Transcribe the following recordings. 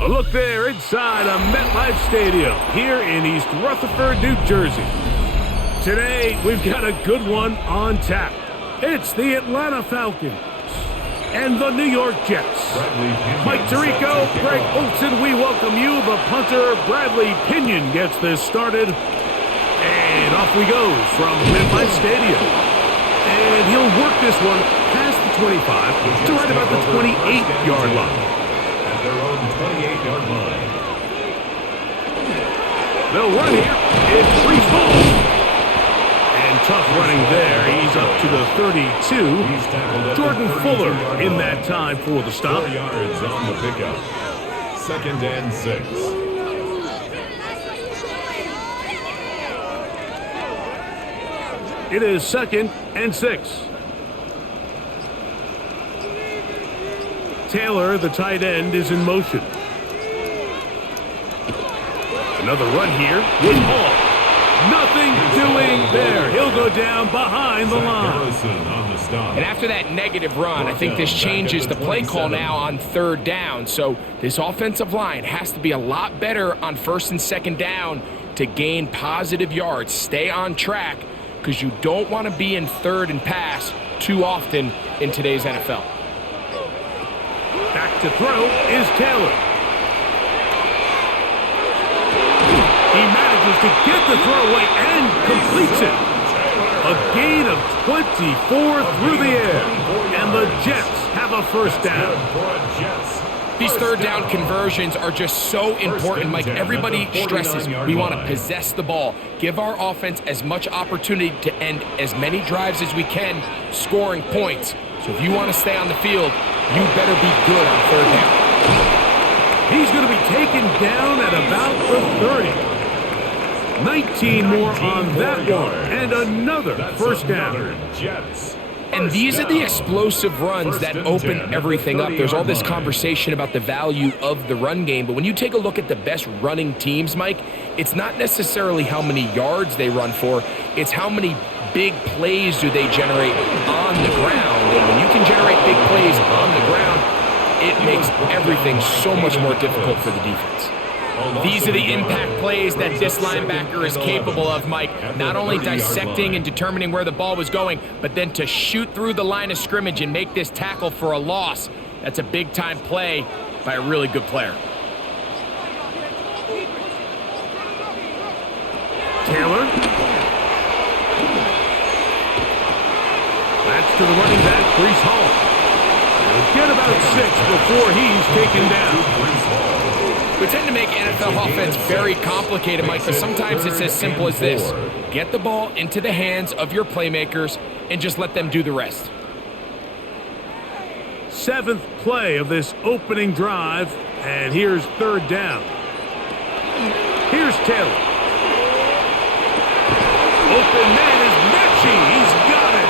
A look there inside a MetLife Stadium here in East Rutherford, New Jersey. Today, we've got a good one on tap. It's the Atlanta Falcons and the New York Jets. Mike Tirico, Greg Olson, we welcome you. The punter, Bradley Pinion, gets this started. And off we go from MetLife Stadium. And he'll work this one past the 25 to right about the 28-yard line. At their own 28-yard line. They'll run here. It's Brees Hall. And tough running there. He's up to the 32. Jordan Fuller in that time for the stop. 4 yards on the pickup. 2nd and 6. It is 2nd and 6. Taylor, the tight end, is in motion. Another run here with Hall. Nothing doing there. He'll go down behind the line. And after that negative run, I think this changes the play call now on 3rd down. So this offensive line has to be a lot better on 1st and 2nd down to gain positive yards. Stay on track because you don't want to be in 3rd and pass too often in today's NFL. Back to throw is Taylor. He manages to get the throw away and completes it. A gain of 24 through the air. And the Jets have a 1st down. These 3rd down conversions are just so important, Mike. Everybody stresses we want to possess the ball, give our offense as much opportunity to end as many drives as we can, scoring points. So if you want to stay on the field, you better be good on 3rd down. He's going to be taken down at about the 30. 19 more on that one, and another 1st down. And these are the explosive runs that open everything up. There's all this conversation about the value of the run game, but when you take a look at the best running teams, Mike, it's not necessarily how many yards they run for, it's how many big plays do they generate on the ground. And when you can generate big plays on the ground, it makes everything so much more difficult for the defense. These are the impact plays that this linebacker is capable of, Mike. Not only dissecting and determining where the ball was going, but then to shoot through the line of scrimmage and make this tackle for a loss. That's a big-time play by a really good player. Taylor. That's to the running back, Brees Hall. He'll get about 6 before he's taken down. We tend to make NFL offense very complicated, Mike, but sometimes it's as simple as this. Get the ball into the hands of your playmakers and just let them do the rest. 7th play of this opening drive, and here's 3rd down. Here's Taylor. Open man is Mechie. He's got it.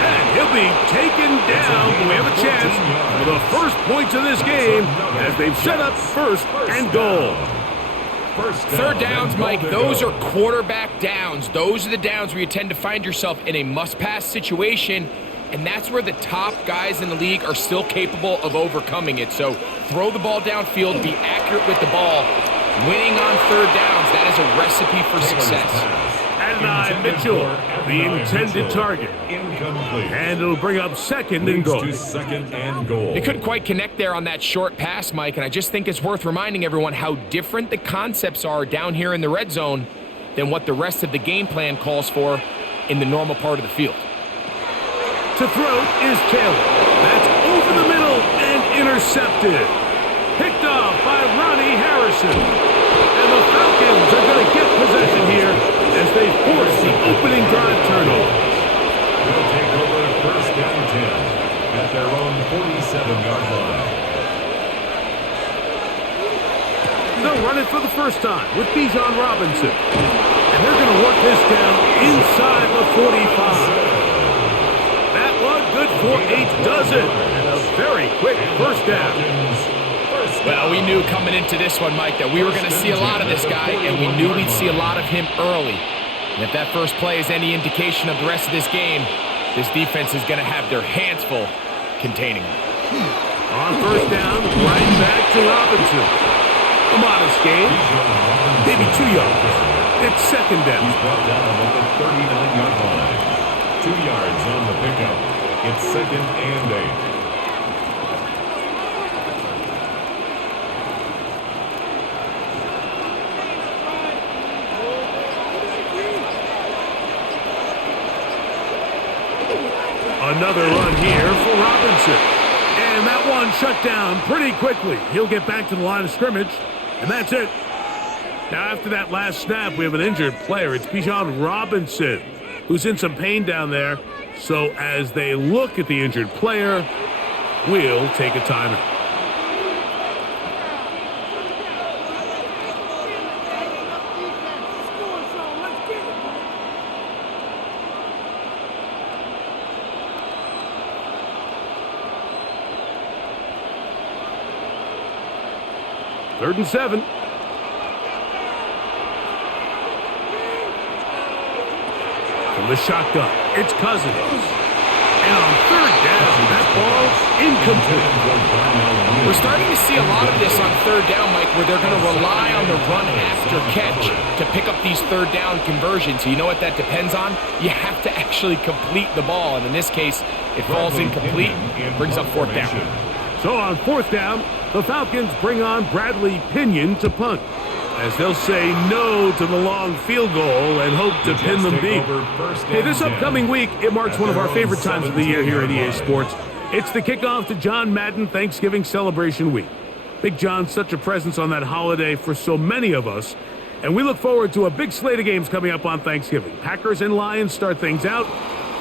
And he'll be taken down. We have a chance for the first points of this game as they've set up 1st and goal. 3rd downs, Mike, those are quarterback downs. Those are the downs where you tend to find yourself in a must-pass situation, and that's where the top guys in the league are still capable of overcoming it. So throw the ball downfield, be accurate with the ball. Winning on 3rd downs, that is a recipe for success. Adonai Mitchell, the intended target. And it'll bring up 2nd and goal. They couldn't quite connect there on that short pass, Mike, and I just think it's worth reminding everyone how different the concepts are down here in the red zone than what the rest of the game plan calls for in the normal part of the field. To throw is Taylor. That's over the middle and intercepted. Picked off by Ronnie Harrison. And the Falcons are going to get possession here as they force the opening drive turnover. They'll take over 1st and 10 at their own 47-yard line. They'll run it for the 1st time with Bijan Robinson. And they're going to work this down inside the 45. That one good for a dozen. And a very quick 1st down. Well, we knew coming into this one, Mike, that we were going to see a lot of this guy, and we knew we'd see a lot of him early. And if that first play is any indication of the rest of this game, this defense is going to have their hands full containing him. On first down, right back to Robinson. A modest gain, maybe 2 yards. It's second down. He's brought down at the 39-yard line. 2 yards on the pickup. It's second and 8. Another run here for Robinson. And that one shut down pretty quickly. He'll get back to the line of scrimmage, and that's it. Now, after that last snap, we have an injured player. It's Bijan Robinson, who's in some pain down there. So as they look at the injured player, we'll take a timeout. Third and 7. From the shotgun, it's Cousins. And on third down, that ball's incomplete. We're starting to see a lot of this on third down, Mike, where they're going to rely on the run after catch to pick up these third down conversions. So you know what that depends on? You have to actually complete the ball. And in this case, it falls incomplete, brings up fourth down. So on fourth down, the Falcons bring on Bradley Pinion to punt, as they'll say no to the long field goal and hope to pin them deep. Hey, this upcoming week, it marks one of our favorite times of the year here at EA Sports. It's the kickoff to John Madden Thanksgiving Celebration Week. Big John's such a presence on that holiday for so many of us, and we look forward to a big slate of games coming up on Thanksgiving. Packers and Lions start things out,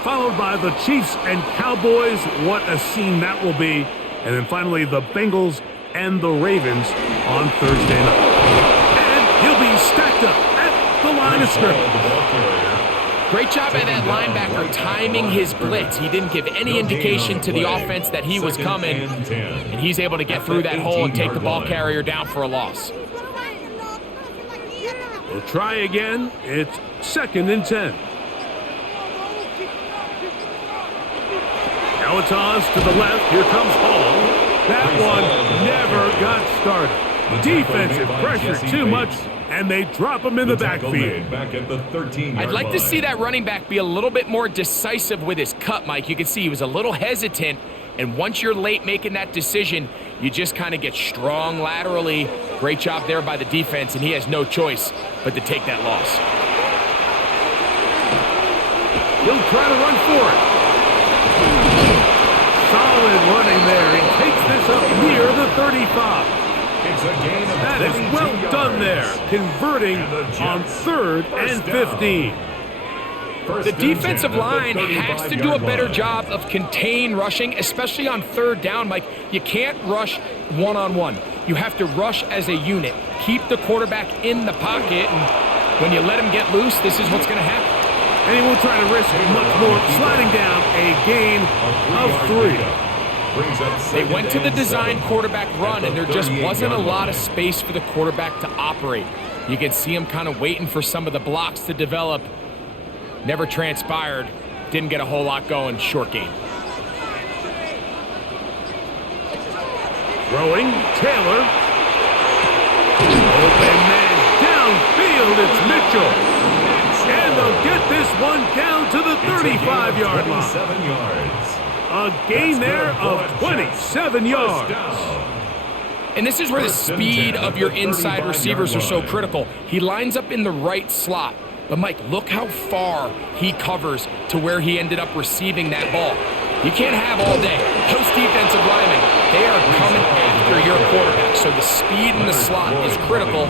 followed by the Chiefs and Cowboys. What a scene that will be. And then finally, the Bengals and the Ravens on Thursday night. And he'll be stacked up at the line of scrimmage. Great job by that linebacker timing his blitz. He didn't give any indication to the offense that he was coming, and he's able to get through that hole and take the ball carrier down for a loss. We'll try again. It's second and 10. Now a toss to the left. Here comes Hall. That one never got started. Defensive pressure too much, and they drop him in the backfield. I'd like to see that running back be a little bit more decisive with his cut, Mike. You can see he was a little hesitant, and once you're late making that decision, you just kind of get strong laterally. Great job there by the defense, and he has no choice but to take that loss. He'll try to run for it. Solid running there. He takes this up near the 35. That is well done there, converting on third and 15. The defensive line has to do a better job of contain rushing, especially on third down, Mike. You can't rush one-on-one. You have to rush as a unit. Keep the quarterback in the pocket, and when you let him get loose, this is what's going to happen. And he won't try to risk much more, sliding down a gain of 3. They went to the design quarterback run, and there just wasn't a lot of space for the quarterback to operate. You can see him kind of waiting for some of the blocks to develop. Never transpired. Didn't get a whole lot going. Short game. Throwing, Taylor. Open man downfield, it's Mitchell. And they'll get this one down to the 35-yard line. 27 yards. A gain there of 27 yards. And this is where the speed of your inside receivers are so critical. He lines up in the right slot. But, Mike, look how far he covers to where he ended up receiving that ball. You can't have all day. Those defensive linemen, they are coming after your quarterback. So the speed in the slot is critical.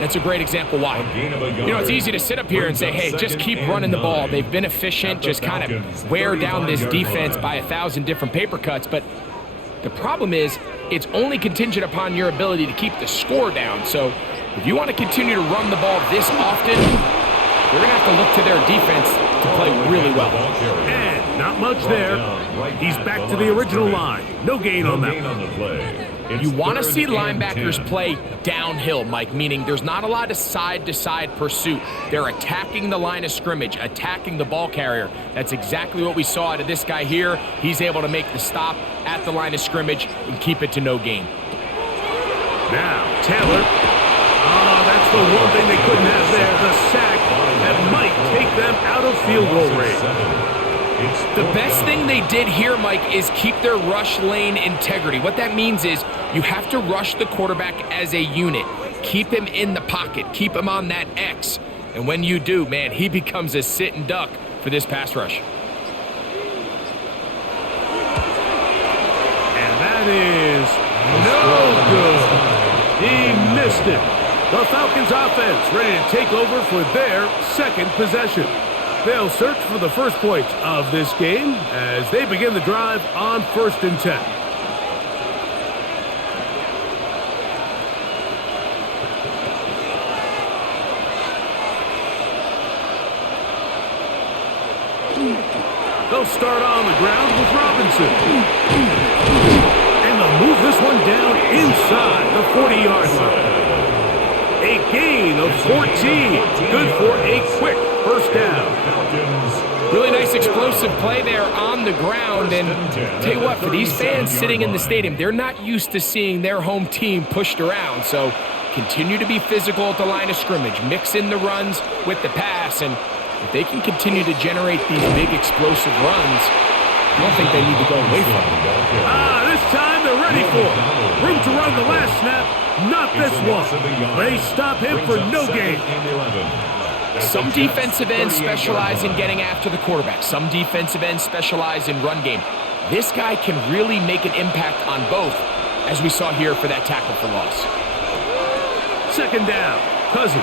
That's a great example why. You know, it's easy to sit up here and say, hey, just keep running the ball. They've been efficient. Just kind of wear down this defense by 1,000 different paper cuts. But the problem is it's only contingent upon your ability to keep the score down. So if you want to continue to run the ball this often, you're going to have to look to their defense to play really well. And not much there. He's back to the original line. No gain on that. It's You want to third see and linebackers 10. play downhill, Mike, meaning there's not a lot of side-to-side pursuit. They're attacking the line of scrimmage, attacking the ball carrier. That's exactly what we saw out of this guy here. He's able to make the stop at the line of scrimmage and keep it to no gain. Now, Taylor. Oh, that's the one thing they couldn't have there, the sack that might take them out of field goal range. The best thing they did here, Mike, is keep their rush lane integrity. What that means is you have to rush the quarterback as a unit. Keep him in the pocket. Keep him on that X. And when you do, man, he becomes a sitting duck for this pass rush. And that is no good. He missed it. The Falcons offense ready to take over for their second possession. They'll search for the first points of this game as they begin the drive on 1st and 10. They'll start on the ground with Robinson. And they'll move this one down inside the 40-yard line. A gain of 14. Good for a quick first down. Really nice explosive play there on the ground. And tell you what, for these fans sitting in the stadium, they're not used to seeing their home team pushed around. So continue to be physical at the line of scrimmage. Mix in the runs with the pass. And if they can continue to generate these big explosive runs, I don't think they need to go away from them. This time they're ready for it. Room to run the last snap. Not this one. They stop him for no gain. Some defensive ends specialize in getting after the quarterback. Some defensive ends specialize in run game. This guy can really make an impact on both, as we saw here for that tackle for loss. Second down, Cousins.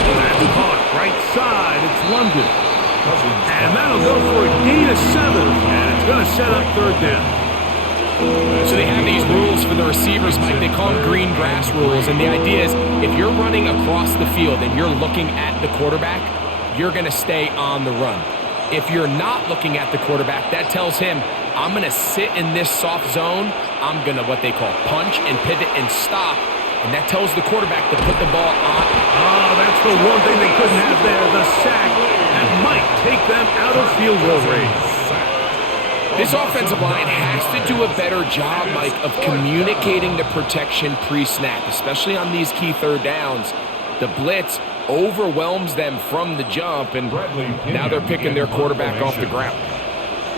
That's caught right side. It's London. And that'll go for a gain of 7. And it's going to set up 3rd down. So they have these rules for the receivers, Mike. They call them green grass rules. And the idea is if you're running across the field and you're looking at the quarterback, you're going to stay on the run. If you're not looking at the quarterback, that tells him, I'm going to sit in this soft zone. I'm going to what they call punch and pivot and stop. And that tells the quarterback to put the ball on. Oh, that's the one thing they couldn't have there, the sack that might take them out of field goal range. This offensive line has to do a better job, Mike, of communicating the protection pre-snap, especially on these key 3rd downs. The blitz overwhelms them from the jump, and now they're picking their quarterback off the ground.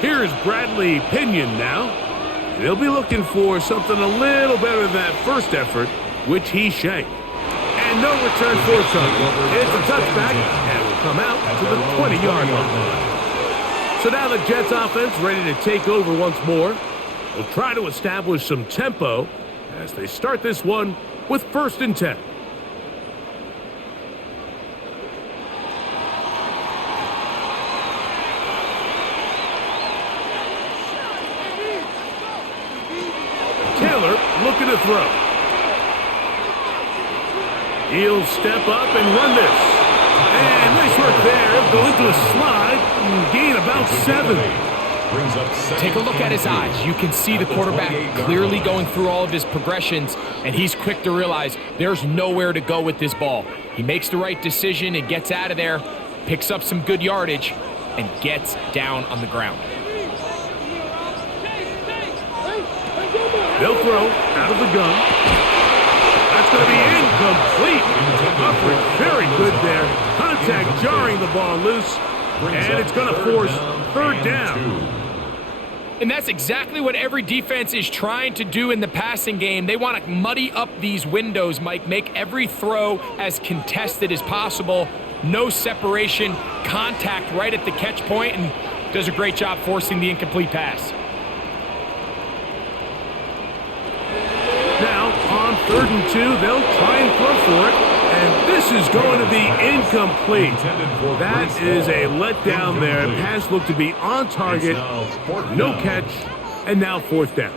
Here's Bradley Pinion now. And he'll be looking for something a little better than that first effort, which he shanked. And no return for a touchback. It's a touchback, and will come out to the 20-yard line. So now the Jets offense ready to take over once more. They'll try to establish some tempo as they start this one with 1st and 10. Taylor looking to throw. He'll step up and run this. And nice work there. He'll go into a slide and gain about 7. Take a look at his eyes. You can see the quarterback clearly going through all of his progressions, and he's quick to realize there's nowhere to go with this ball. He makes the right decision and gets out of there, picks up some good yardage, and gets down on the ground. They'll throw out of the gun. That's going to be incomplete. Coverage very good there. Contact jarring the ball loose. And it's going to force 3rd down. And that's exactly what every defense is trying to do in the passing game. They want to muddy up these windows, Mike, make every throw as contested as possible. No separation, contact right at the catch point, and does a great job forcing the incomplete pass. Now, on 3rd and 2, they'll try and throw for it. And this is going to be incomplete. That is a letdown there. Pass looked to be on target. No catch. And now 4th down.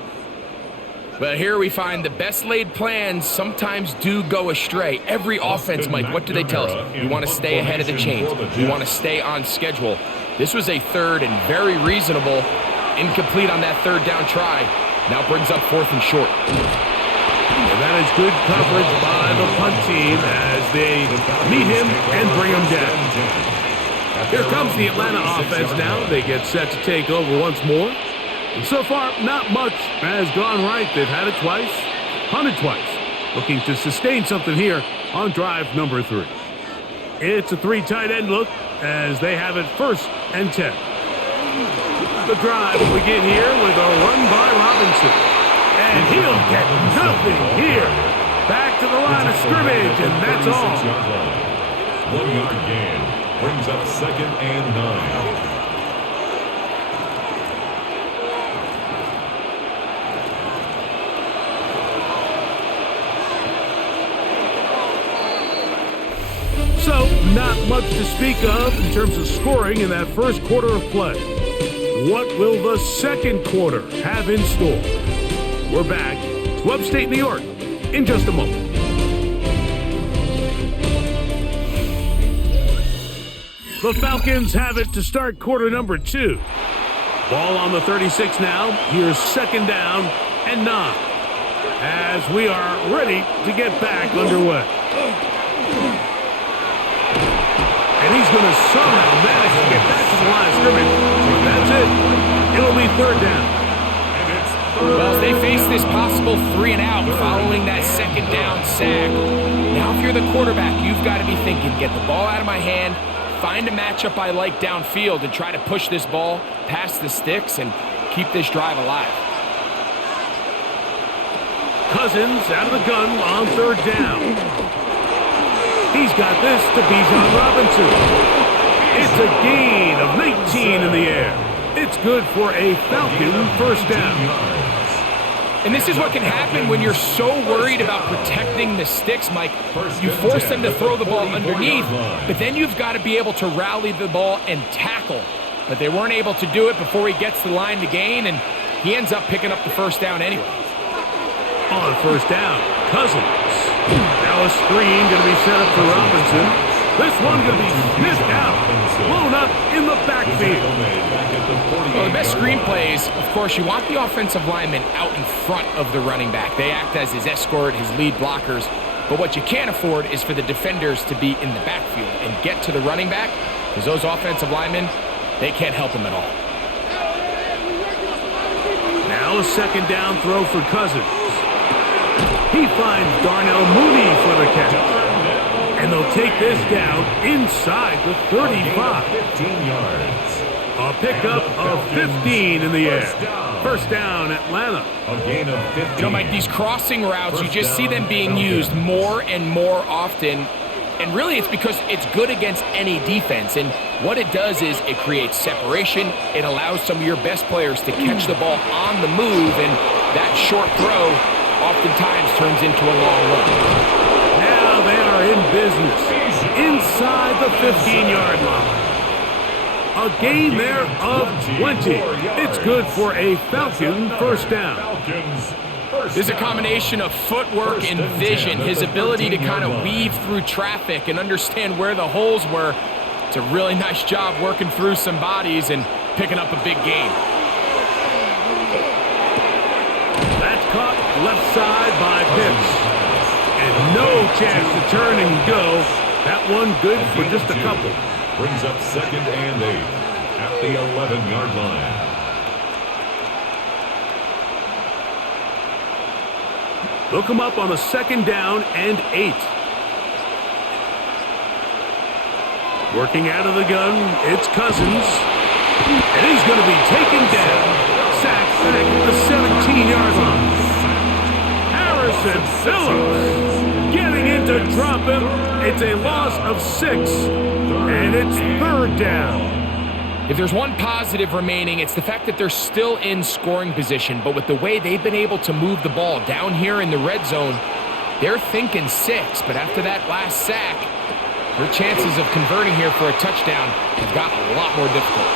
But here we find the best laid plans sometimes do go astray. Every offense, Mike, what do they tell us? We want to stay ahead of the chains. We want to stay on schedule. This was a 3rd and very reasonable. Incomplete on that 3rd down try. Now brings up 4th and short. And that is good coverage by the punt team as they meet him and bring him down. Here comes the Atlanta offense now. They get set to take over once more. And so far, not much has gone right. They've had it twice, punted twice. Looking to sustain something here on drive number 3. It's a 3 tight end look as they have it 1st and 10. The drive will begin here with a run by Robinson. And he'll get nothing here. Back to the line of scrimmage, and that's all. 1 yard gain brings up 2nd and 9. So, not much to speak of in terms of scoring in that first quarter of play. What will the second quarter have in store? We're back to upstate New York in just a moment. The Falcons have it to start quarter number 2. Ball on the 36 now. Here's 2nd down and 9 as we are ready to get back underway. And he's going to somehow manage to get back to the line of scrimmage. But that's it. It'll be 3rd down. Well, as they face this possible 3 and out following that 2nd down sack, now if you're the quarterback, you've got to be thinking, get the ball out of my hand, find a matchup I like downfield, and try to push this ball past the sticks and keep this drive alive. Cousins out of the gun on 3rd down. He's got this to Bijan Robinson. It's a gain of 19 in the air. It's good for a Falcon 1st down. And this is what can happen when you're so worried about protecting the sticks, Mike. You force them to throw the ball underneath, but then you've got to be able to rally the ball and tackle. But they weren't able to do it before he gets the line to gain, and he ends up picking up the 1st down anyway. On 1st down, Cousins. Now a screen going to be set up for Robinson. This one going to be sniffed out, blown up in the backfield. Well, the best screen plays, of course, you want the offensive lineman out in front of the running back. They act as his escort, his lead blockers. But what you can't afford is for the defenders to be in the backfield and get to the running back, because those offensive linemen, they can't help him at all. Now a 2nd down throw for Cousins. He finds Darnell Mooney for the catch. And they'll take this down inside the 35. 15 yards. A pickup of 15 in the air. 1st down, Atlanta. A gain of 15. You know, Mike, these crossing routes, you just see them being used more and more often. And really, it's because it's good against any defense. And what it does is it creates separation. It allows some of your best players to catch the ball on the move. And that short throw oftentimes turns into a long run. Now they are in business inside the 15-yard line. A gain there of 20. It's good for a Falcon 1st down. There's a combination of footwork and vision, his ability to kind of weave through traffic and understand where the holes were. It's a really nice job working through some bodies and picking up a big gain. That's caught left side by Pitts. And no chance to turn and go. That one good for just a couple. Brings up 2nd and 8 at the 11-yard line. They'll come up on a 2nd down and 8. Working out of the gun, it's Cousins. And he's going to be taken down. Sacked back at the 17-yard line. Harrison Phillips getting in to drop him. It's a loss of 6. And it's 3rd down. If there's one positive remaining, it's the fact that they're still in scoring position. But with the way they've been able to move the ball down here in the red zone, they're thinking 6. But after that last sack, their chances of converting here for a touchdown have gotten a lot more difficult.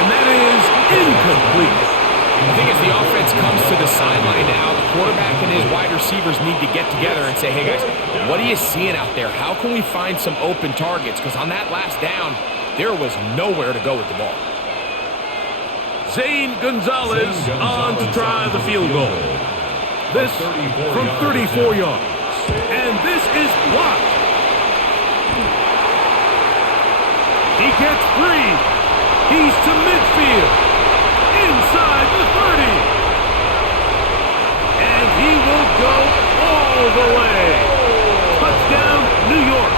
And that is incomplete. I think as the offense comes to the sideline now, the quarterback and his wide receivers need to get together and say, hey guys, what are you seeing out there? How can we find some open targets? Because on that last down, there was nowhere to go with the ball. Zane Gonzalez on to try the field goal. This from 34 yards. And this is blocked. He gets free. He's to midfield. Inside the 30. And he will go all the way. Touchdown, New York.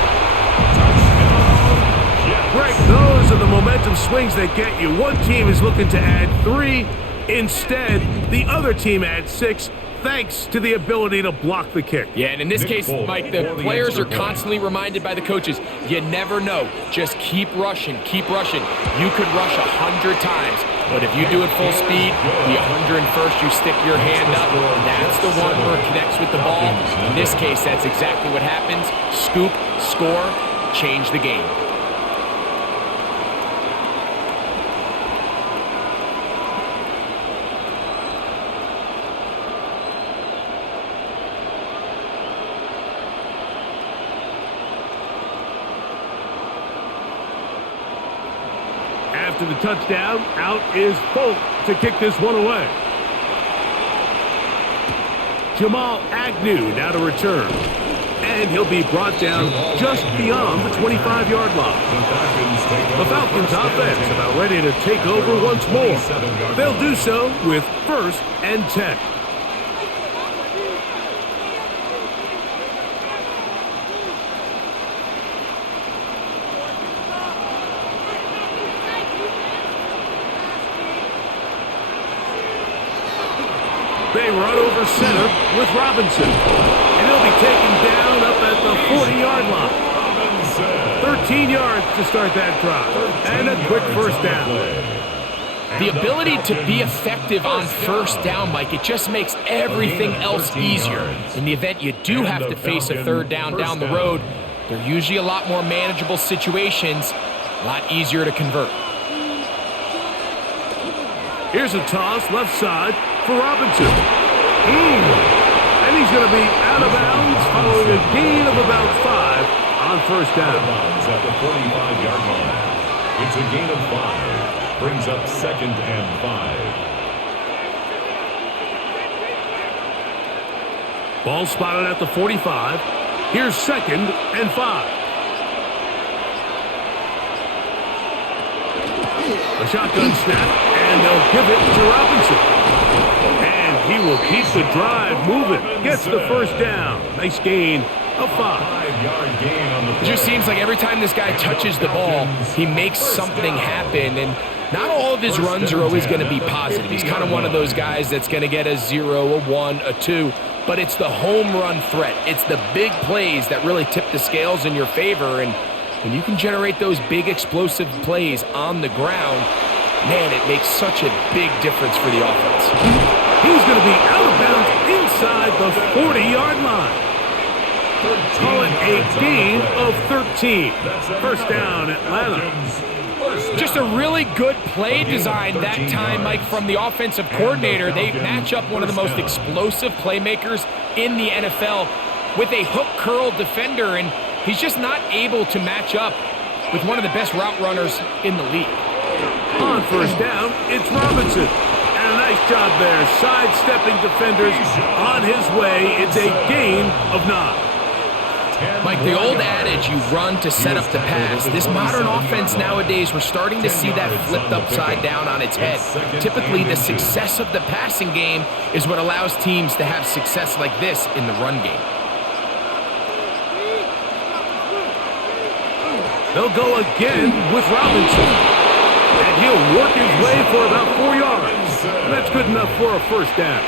Greg, those are the momentum swings that get you. One team is looking to add 3. Instead, the other team adds 6, thanks to the ability to block the kick. Yeah, and in this case, Mike, the players are constantly reminded by the coaches, you never know. Just keep rushing, keep rushing. You could rush 100 times, but if you do it full speed, the 101st, you stick your hand up. That's the one where it connects with the ball. In this case, that's exactly what happens. Scoop, score, change the game. After the touchdown, out is Folk to kick this one away. Jamal Agnew now to return. And he'll be brought down just beyond the 25-yard line. The Falcons offense about ready to take over once more. They'll do so with 1st and 10. They run over center with Robinson. And he'll be taken down up at the 40-yard line. 13 yards to start that drive. And a quick first down. The ability to be effective on first down, Mike, it just makes everything else easier. In the event you do have to face a 3rd down down the road, they're usually a lot more manageable situations, a lot easier to convert. Here's a toss left side for Robinson. And he's going to be out of bounds following a gain of about 5 on first down. At the 45-yard line. It's a gain of 5. Brings up 2nd and 5. Ball spotted at the 45. Here's 2nd and 5. A shotgun snap, and they'll give it to Robinson. And he will keep the drive moving. Gets the first down. Nice gain of 5. 5-yard gain on the play. It just seems like every time this guy touches the ball, he makes something happen. And not all of his runs are always going to be positive. He's kind of one of those guys that's going to get a 0, a 1, a 2. But it's the home run threat. It's the big plays that really tip the scales in your favor. And when you can generate those big explosive plays on the ground, man, it makes such a big difference for the offense. He's going to be out of bounds inside the 40-yard line. Call it a gain of 13. First down, Atlanta. Just a really good play design that time, Mike, from the offensive coordinator. They match up one of the most explosive playmakers in the NFL with a hook curl defender, and he's just not able to match up with one of the best route runners in the league. On first down, it's Robinson. And a nice job there, sidestepping defenders on his way. It's a gain of 9. Like the old adage, you run to set up the pass. This modern offense nowadays, we're starting to see that flipped upside down on its head. Typically, the success of the passing game is what allows teams to have success like this in the run game. They'll go again with Robinson. And he'll work his way for about 4 yards. And that's good enough for a first down.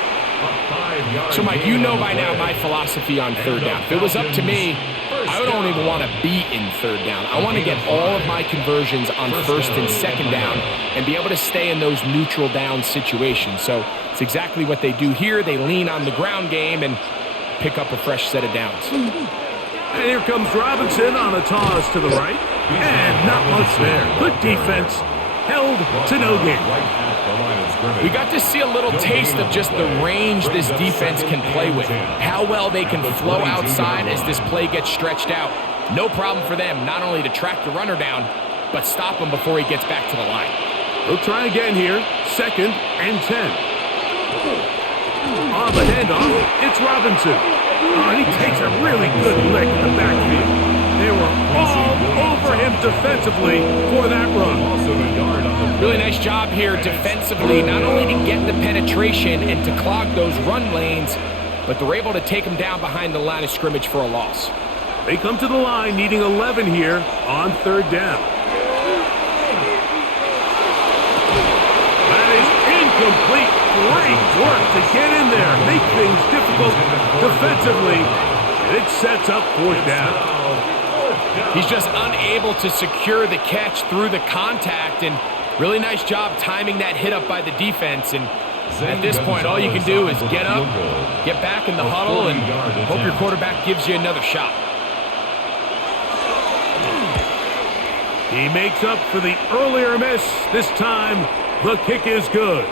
So, Mike, you know by now my philosophy on third down. If it was up to me, I don't even want to be in third down. I want to get all of my conversions on first and second down and be able to stay in those neutral down situations. So it's exactly what they do here. They lean on the ground game and pick up a fresh set of downs. And here comes Robinson on a toss to the right. And not much there. Good defense. Held to no gain. We got to see a little taste of just the range this defense can play with. How well they can flow outside as this play gets stretched out. No problem for them not only to track the runner down, but stop him before he gets back to the line. He'll try again here. 2nd and 10. On the handoff, it's Robinson. Oh, and he takes a really good lick in the backfield. They were all over him defensively for that run. Really nice job here defensively, not only to get the penetration and to clog those run lanes, but they're able to take him down behind the line of scrimmage for a loss. They come to the line needing 11 here on 3rd down. That is incomplete. Great work to get in there, make things difficult defensively, and it sets up 4th down. He's just unable to secure the catch through the contact, and really nice job timing that hit up by the defense. And at this point, all you can do is get up, get back in the huddle, and hope your quarterback gives you another shot. He makes up for the earlier miss. This time, the kick is good.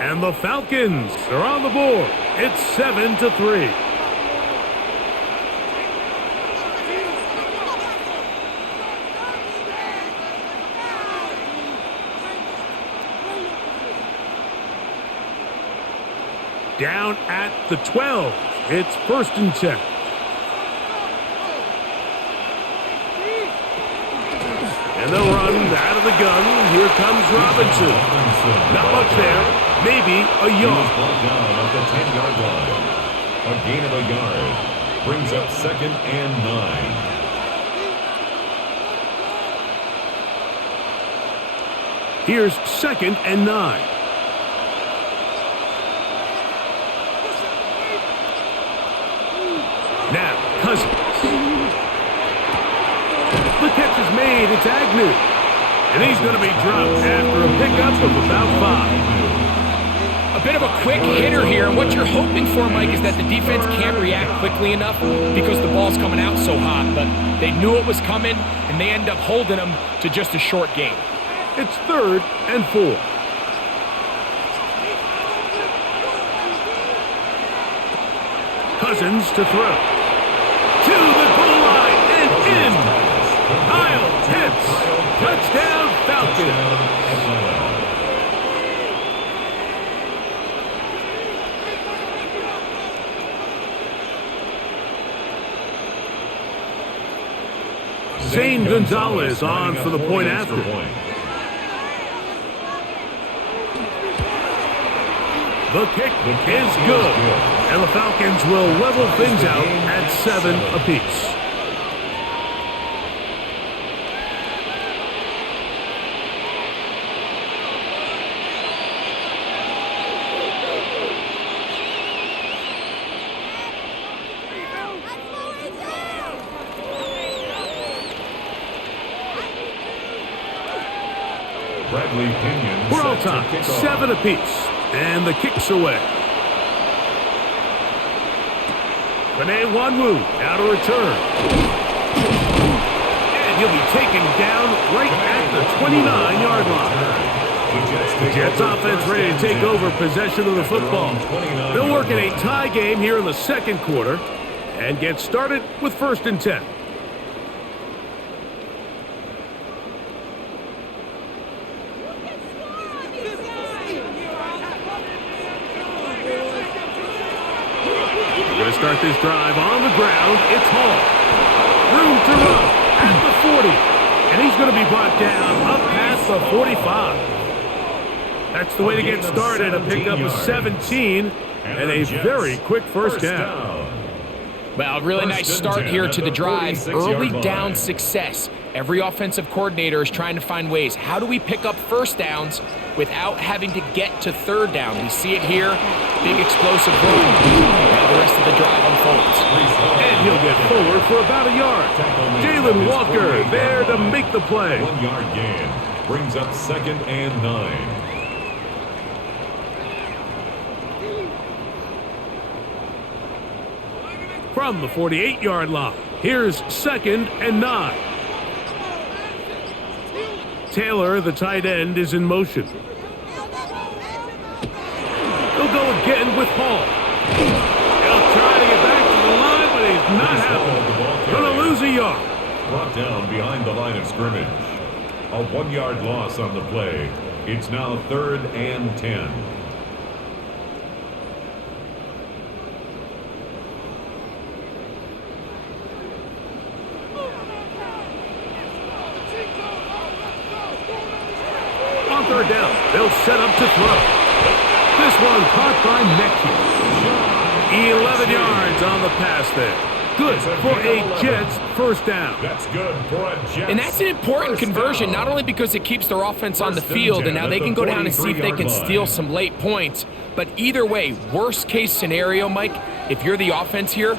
And the Falcons are on the board. It's 7-3. Down at the 12. It's 1st and 10. And they'll run out of the gun. Here comes Robinson. Not much there. Maybe a yard. Down at the 10-yard line. A gain of a yard. Brings up 2nd and 9. Here's 2nd and 9. Now, Cousins. The catch is made. It's Agnew. And he's going to be dropped after a pickup of about 5. A bit of a quick hitter here, and what you're hoping for, Mike, is that the defense can't react quickly enough because the ball's coming out so hot. But they knew it was coming, and they end up holding them to just a short gain. It's 3rd and 4. Cousins to throw. To the goal line and in. Kyle Pitts. Touchdown, Falcons. Zane Gonzalez on for the point after. The kick is good. And the Falcons will level things out at 7 apiece. We're all tied, 7 apiece, and the kick's away. Benet Wanwu now to return. And he'll be taken down right at the 29-yard line. The Jets offense ready to take over possession of the football. They'll work in a tie game here in the 2nd quarter and get started with 1st and 10. Start this drive on the ground. It's Hall. Room to run at the 40. And he's going to be brought down up past the 45. That's the way to get started. A pickup of 17 and a very quick 1st down. Well, really nice start here to the drive. Early down success. Every offensive coordinator is trying to find ways. How do we pick up 1st downs without having to get to 3rd down? We see it here. Big explosive run. Now the rest of the drive unfolds. And he'll get forward for about a yard. Jalen Walker there to make the play. 1-yard gain. Brings up 2nd and 9. From the 48-yard line, here's 2nd and 9. Taylor, the tight end, is in motion. He'll go again with Hall. He'll try to get back to the line, but he's not happening. Going to lose a yard. Brought down behind the line of scrimmage. A 1-yard loss on the play. It's now 3rd and 10. On 3rd down, they'll set up to throw. This one caught by Mechie. 11 yards on the pass there. Good for a Jets first down. That's good for a Jets. And that's an important conversion, not only because it keeps their offense on the field, and now they can go down and see if they can steal some late points. But either way, worst case scenario, Mike, if you're the offense here,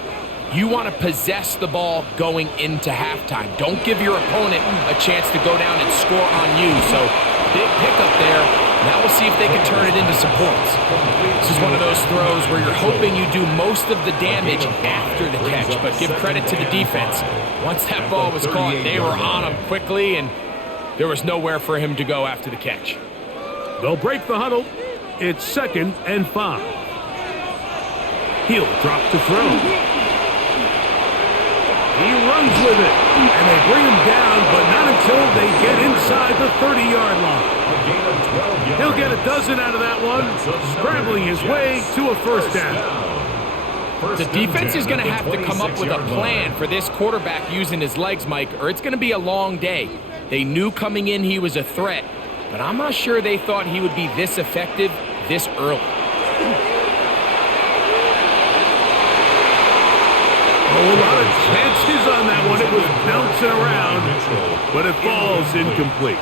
you want to possess the ball going into halftime. Don't give your opponent a chance to go down and score on you. So big pickup there. Now we'll see if they can turn it into some points. This is one of those throws where you're hoping you do most of the damage after the catch, but give credit to the defense. Once that ball was caught, they were on him quickly, and there was nowhere for him to go after the catch. They'll break the huddle. It's 2nd and 5. He'll drop to throw. He runs with it, and they bring him down, but not until they get inside the 30-yard line. He'll get a dozen out of that one, scrambling his way to a first down. The defense is going to have to come up with a plan for this quarterback using his legs, Mike, or it's going to be a long day. They knew coming in he was a threat, but I'm not sure they thought he would be this effective this early. A lot of chances on that one. It was bouncing around, but it falls incomplete.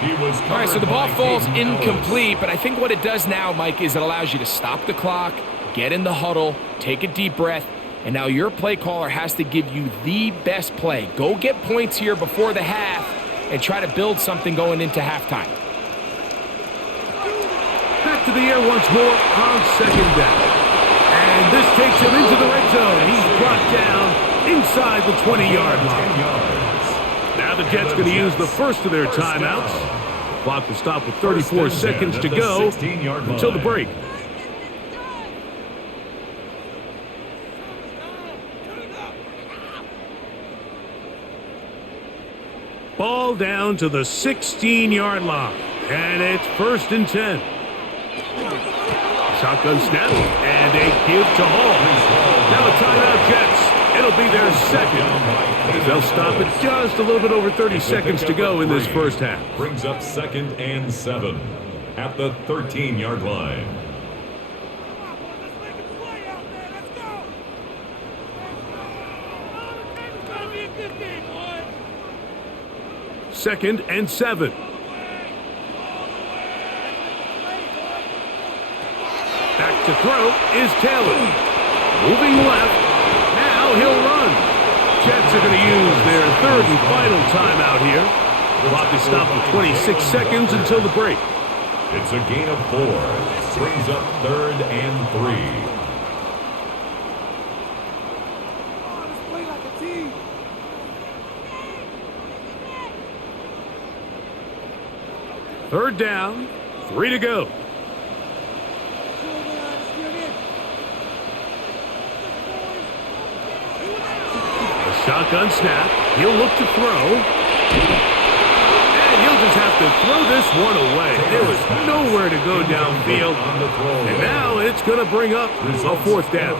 All right, so the ball falls incomplete, but I think what it does now, Mike, is it allows you to stop the clock, get in the huddle, take a deep breath, and now your play caller has to give you the best play. Go get points here before the half and try to build something going into halftime. Back to the air once more on 2nd down. And this takes him into the red zone. He's brought down inside the 20-yard line. Now the Jets going to use the first of their timeouts. The clock will stop with 34 seconds to go until the break. Ball down to the 16-yard line. And it's 1st and 10. Shotgun snap and a give to Hall. Now a timeout, Jets. It'll be their second. They'll stop it just a little bit over 30 seconds to go in this first half. Brings up 2nd and 7 at the 13-yard line. Second and 7. Back to throw is Taylor. Moving left. Now he'll run. Jets are going to use their 3rd and final timeout here. The clock is stopped with 26 seconds until the break. It's a gain of 4. Brings up 3rd and 3. Third down, 3 to go. A shotgun snap. He'll look to throw. And he'll just have to throw this one away. There was nowhere to go downfield. And now it's going to bring up a 4th down.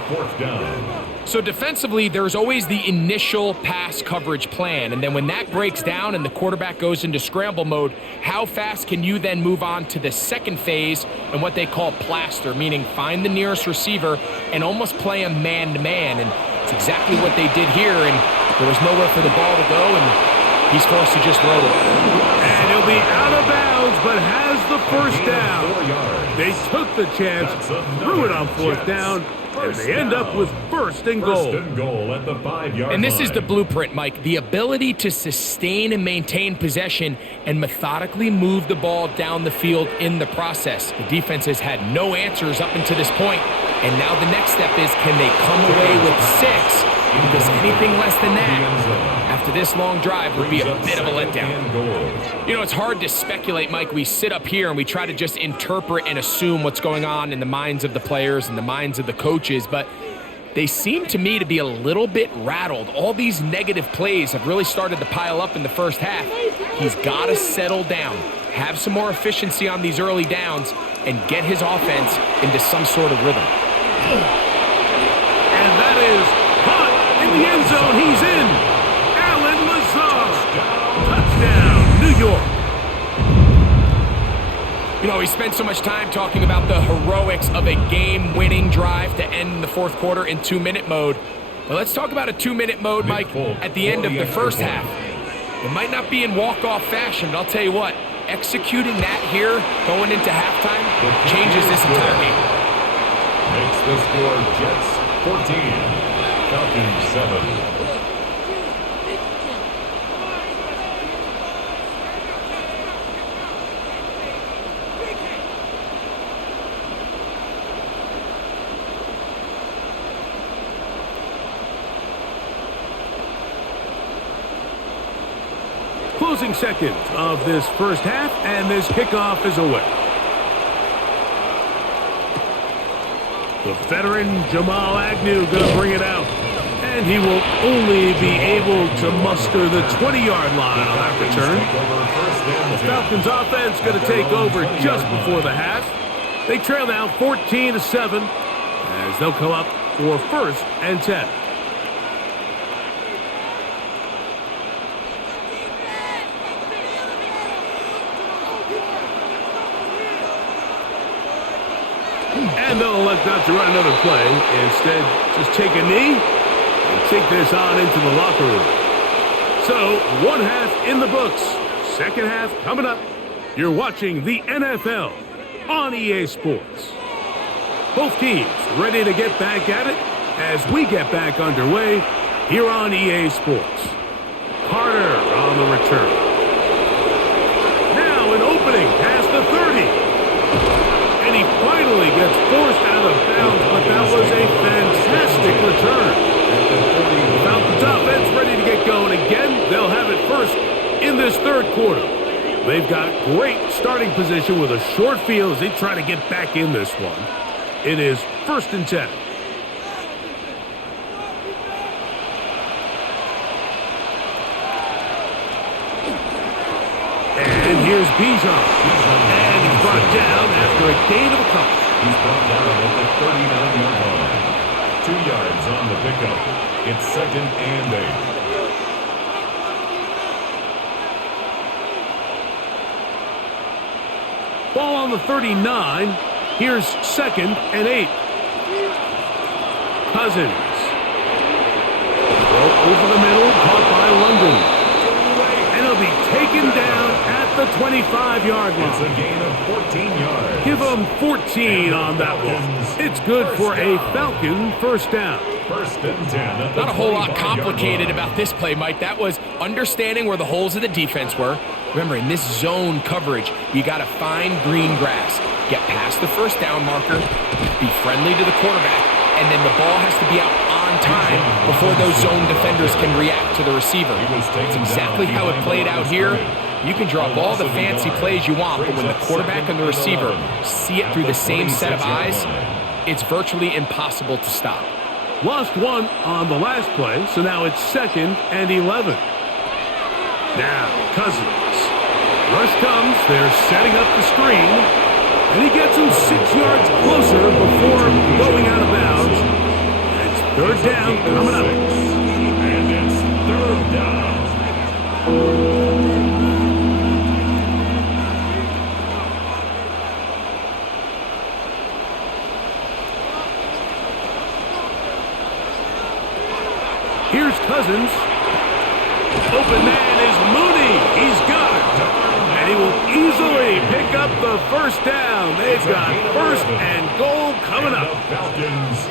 So defensively, there's always the initial pass coverage plan, and then when that breaks down and the quarterback goes into scramble mode, how fast can you then move on to the second phase and what they call plaster, meaning find the nearest receiver and almost play a man-to-man, and it's exactly what they did here, and there was nowhere for the ball to go, and he's forced to just throw it. And he'll be out of bounds, but has the first down. They took the chance, threw it on 4th down, and they end up with 1st and goal. 1st and goal at the 5-yard line. And this is the blueprint, Mike. The ability to sustain and maintain possession and methodically move the ball down the field in the process. The defense has had no answers up until this point, and now the next step is, can they come away with 6? Because anything less than that, after this long drive, would be a bit of a letdown. You know, it's hard to speculate, Mike. We sit up here and we try to just interpret and assume what's going on in the minds of the players and the minds of the coaches, but they seem to me to be a little bit rattled. All these negative plays have really started to pile up in the first half. He's got to settle down. have some more efficiency on these early downs, and get his offense into some sort of rhythm. And that is caught in the end zone. He's in. Allen Lazard. Touchdown, New York. You know, we spent so much time talking about the heroics of a game-winning drive to end the fourth quarter in 2-minute mode. Well, let's talk about a 2-minute mode, Mike, at the end of the first half. It might not be in walk-off fashion, but I'll tell you what, executing that here, going into halftime, changes this entire game. Makes the score Jets 14, Falcons 7. Closing seconds of this first half, and this kickoff is away. The veteran Jamal Agnew going to bring it out, and he will only be able to muster the 20-yard line on that return. The Falcons offense going to take over just before the half. They trail now 14-7 as they'll come up for 1st and 10. And they'll elect not to run another play. Instead, just take a knee and take this on into the locker room. So, one half in the books. Second half coming up. You're watching the NFL on EA Sports. Both teams ready to get back at it as we get back underway here on EA Sports. Carter on the return. Now an opening past the 30. And he finally gets forced out of bounds, but that was a fantastic return. The Falcons offense ready to get going again. They'll have it first in this third quarter. They've got great starting position with a short field as they try to get back in this one. It is 1st and 10. And here's Bijan. And he's brought down after a gain of a couple. He's brought down at the 39-yard line. 2 yards on the pickup. It's 2nd and 8. Ball on the 39. Here's 2nd and 8. Cousins. Throw over the middle, caught by London. And he'll be taken down at the 25-yard line. It's a gain of 14 yards. Give them 14 on that one. It's good for a Falcon first down. 1st and 10. Not a whole lot complicated about this play, Mike. That was understanding where the holes of the defense were. Remember, in this zone coverage, you got to find green grass. Get past the first down marker, be friendly to the quarterback, and then the ball has to be out on time before those zone defenders can react to the receiver. That's exactly how it played out here. You can draw up all the fancy plays you want, but when the quarterback and the receiver see it through the same set of eyes, it's virtually impossible to stop. Lost one on the last play, so now it's 2nd and 11. Now, Cousins. Rush comes, they're setting up the screen, and he gets him 6 yards closer before going out of bounds. It's 3rd down coming up. And it's 3rd down. Here's Cousins. Open man is Mooney. He's got it. And he will easily pick up the first down. They've got 1st and goal coming up.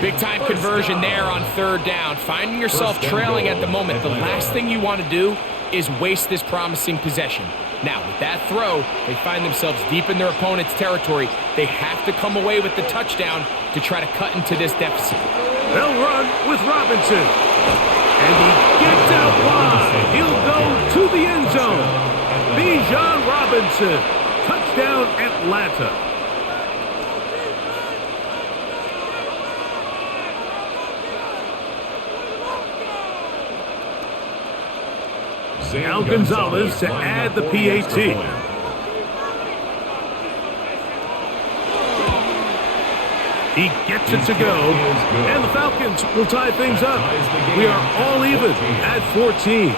Big time conversion there on 3rd down. Finding yourself trailing at the moment, the last thing you want to do is waste this promising possession. Now, with that throw, they find themselves deep in their opponent's territory. They have to come away with the touchdown to try to cut into this deficit. They'll run with Robinson. And he gets out wide. He'll go to the end zone. Bijan Robinson. Touchdown, Atlanta. Now Gonzalez to add the PAT. He gets it to go, and the Falcons will tie things up. We are all even at 14.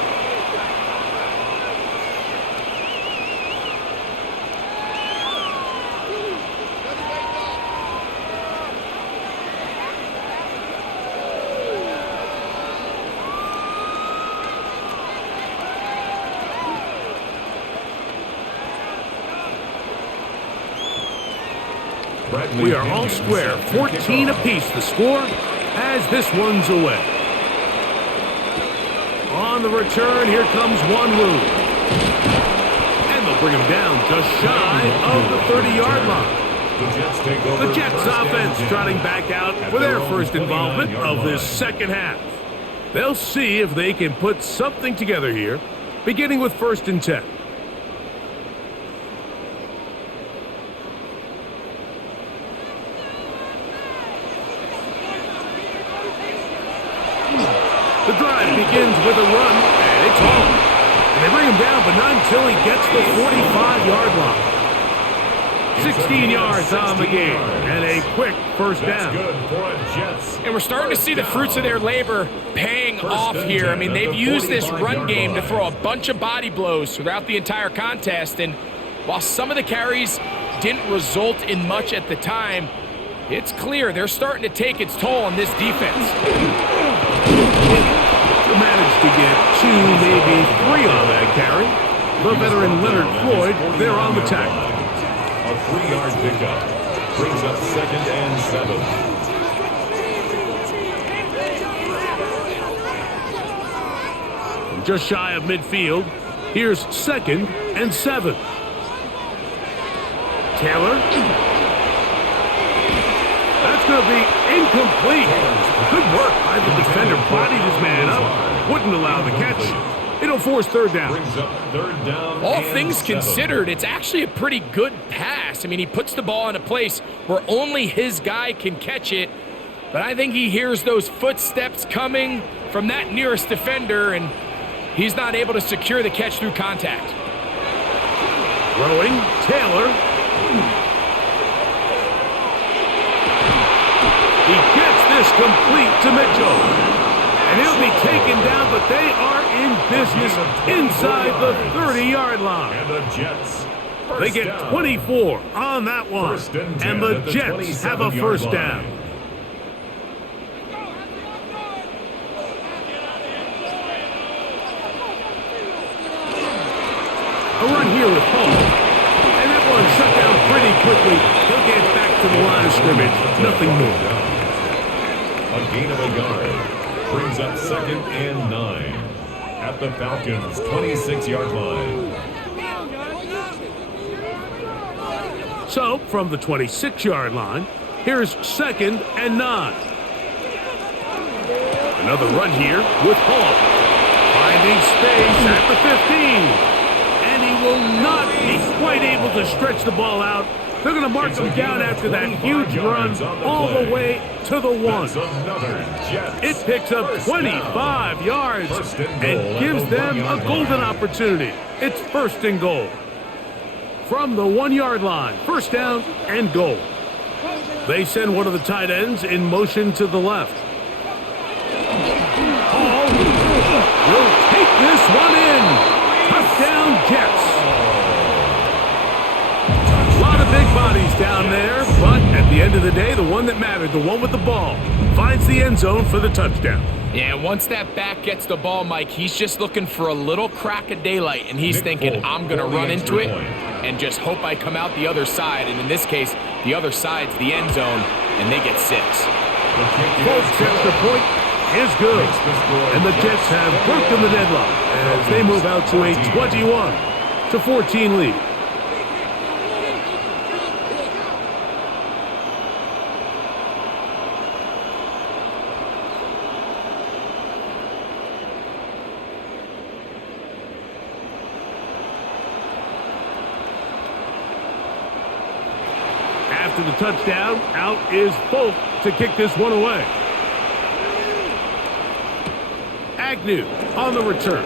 We are all square, 14 apiece the score as this one's away. On the return, here comes one move. And they'll bring him down just shy of the 30-yard line. The Jets offense trotting back out for their first involvement of this second half. They'll see if they can put something together here, beginning with 1st and 10. The drive begins with a run, and it's home. And they bring him down, but not until he gets the 45-yard line. 16 yards on the game, and a quick first down. And we're starting to see the fruits of their labor paying off here. I mean, they've used this run game to throw a bunch of body blows throughout the entire contest, and while some of the carries didn't result in much at the time, it's clear they're starting to take its toll on this defense. Managed to get 2, maybe 3 on that carry. The veteran Leonard Floyd, they're on the tackle. A 3-yard pickup brings up 2nd and 7. Just shy of midfield, here's 2nd and 7. Taylor. That's going to be incomplete. Good work by the defender. Bodied his man up. Wouldn't allow the catch. It'll force 3rd down. All things considered, it's actually a pretty good pass. I mean, he puts the ball in a place where only his guy can catch it. But I think he hears those footsteps coming from that nearest defender, and he's not able to secure the catch through contact. Throwing, Taylor. He gets this complete to Mitchell. And he'll be taken down, but they are in business inside the 30-yard line. And the Jets. They get 24 on that one. And the Jets have a first down. A run here with Hall. And that one shut down pretty quickly. He'll get back to the line of scrimmage. Nothing more. A gain of a yard brings up 2nd and 9 at the Falcons' 26-yard line. So, from the 26-yard line, here's 2nd and 9. Another run here with Hall. Finding space at the 15. And he will not be quite able to stretch the ball out. They're going to mark him down after that huge run all the way to the 1. It picks up 25 yards and gives them a golden opportunity. It's 1st and goal. From the 1-yard line, 1st down and goal. They send one of the tight ends in motion to the left. Hall will take this one in. Touchdown, Jets. Big bodies down there, but at the end of the day, the one that mattered, the one with the ball, finds the end zone for the touchdown. Yeah, once that back gets the ball, Mike, he's just looking for a little crack of daylight, and he's thinking, I'm going to run into it and just hope I come out the other side. And in this case, the other side's the end zone, and they get 6. Folks, extra point is good. And the Jets have broken the deadlock as they move out to a 21-14 lead. After the touchdown, out is Folk to kick this one away. Agnew on the return.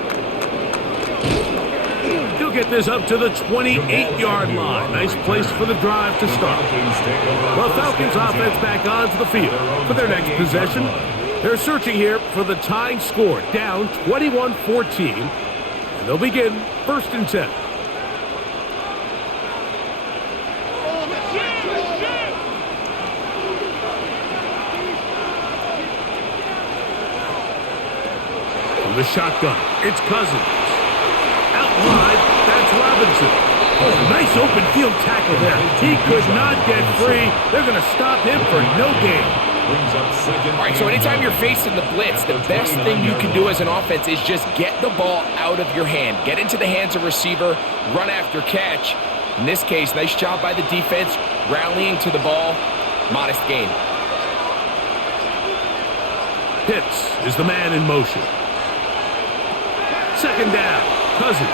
He'll get this up to the 28-yard line. Nice place for the drive to start. The Falcons offense back onto the field for their next possession. They're searching here for the tying score, down 21-14. And they'll begin 1st and 10. From the shotgun, it's Cousins. Out wide, that's Robinson. Oh, nice open field tackle there. He could not get free. They're going to stop him for no gain. All right, so anytime you're facing the blitz, the best thing you can do as an offense is just get the ball out of your hand. Get into the hands of receiver, run after catch. In this case, nice job by the defense, rallying to the ball. Modest gain. Pitts is the man in motion. 2nd down, Cousins.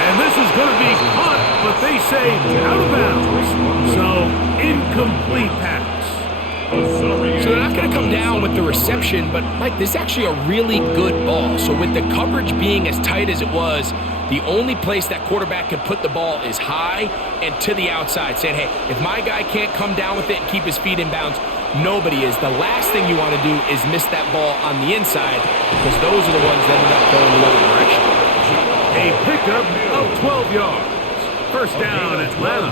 And this is going to be caught, but they say out of bounds. So, incomplete pass. So they're not going to come down with the reception, but, Mike, this is actually a really good ball. So with the coverage being as tight as it was, the only place that quarterback can put the ball is high and to the outside, saying, hey, if my guy can't come down with it and keep his feet in bounds, nobody is. The last thing you want to do is miss that ball on the inside, because those are the ones that end up going the other direction. A pickup of 12 yards. 1st down, Atlanta.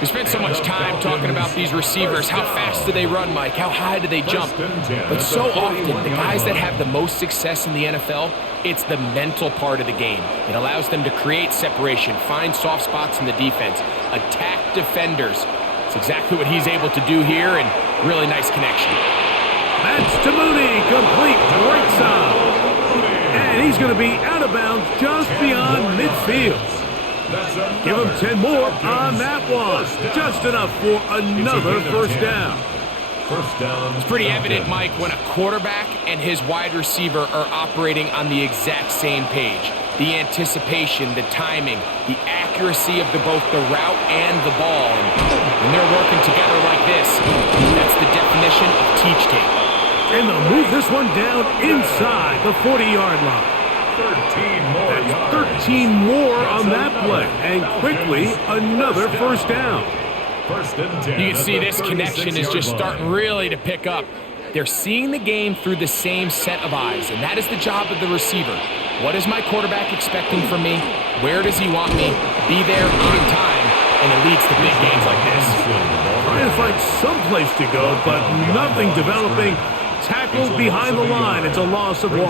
We spent so much time talking about these receivers. How fast do they run, Mike? How high do they jump? But so often, the guys that have the most success in the NFL, it's the mental part of the game. It allows them to create separation, find soft spots in the defense, attack defenders. It's exactly what he's able to do here, and really nice connection. That's to Mooney, complete right side. And he's going to be out of bounds just beyond midfield. Give him 10 more on that one. Just enough for another 1st down. It's pretty evident, Mike, when a quarterback and his wide receiver are operating on the exact same page. The anticipation, the timing, the accuracy of both the route and the ball. And when they're working together like this, that's the definition of teach tape. And they'll move this one down inside the 40-yard line. 13 more on that play. And quickly, another 1st down. You can see this connection is just starting really to pick up. They're seeing the game through the same set of eyes, and that is the job of the receiver. What is my quarterback expecting from me? Where does he want me? Be there on time, and it leads to big games like this. Trying to find some place to go, but nothing developing. Tackled behind the line. It's a loss of 1.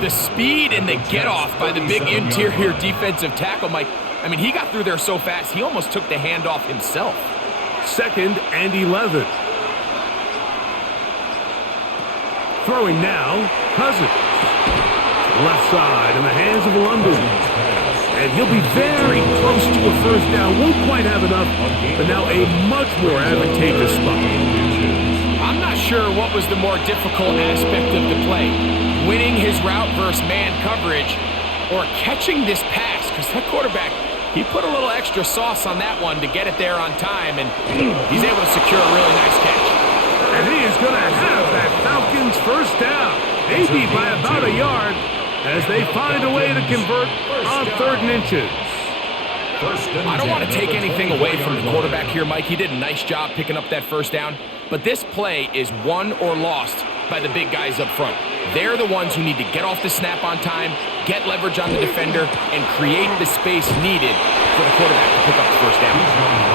The speed and the get-off by the big interior defensive tackle, Mike. I mean, he got through there so fast, he almost took the handoff himself. 2nd and 11. Throwing now, Cousins. Left side in the hands of London. And he'll be very close to a 1st down. Won't quite have enough, but now a much more advantageous spot. I'm not sure what was the more difficult aspect of the play. Winning his route versus man coverage, or catching this pass, because that quarterback, he put a little extra sauce on that one to get it there on time, and he's able to secure a really nice catch. And he is going to have that Falcons 1st down, maybe by about a yard, as they find a way to convert on 3rd and inches. I don't want to take anything away from the quarterback here, Mike. He did a nice job picking up that 1st down, but this play is won or lost by the big guys up front. They're the ones who need to get off the snap on time, get leverage on the defender, and create the space needed for the quarterback to pick up the 1st down.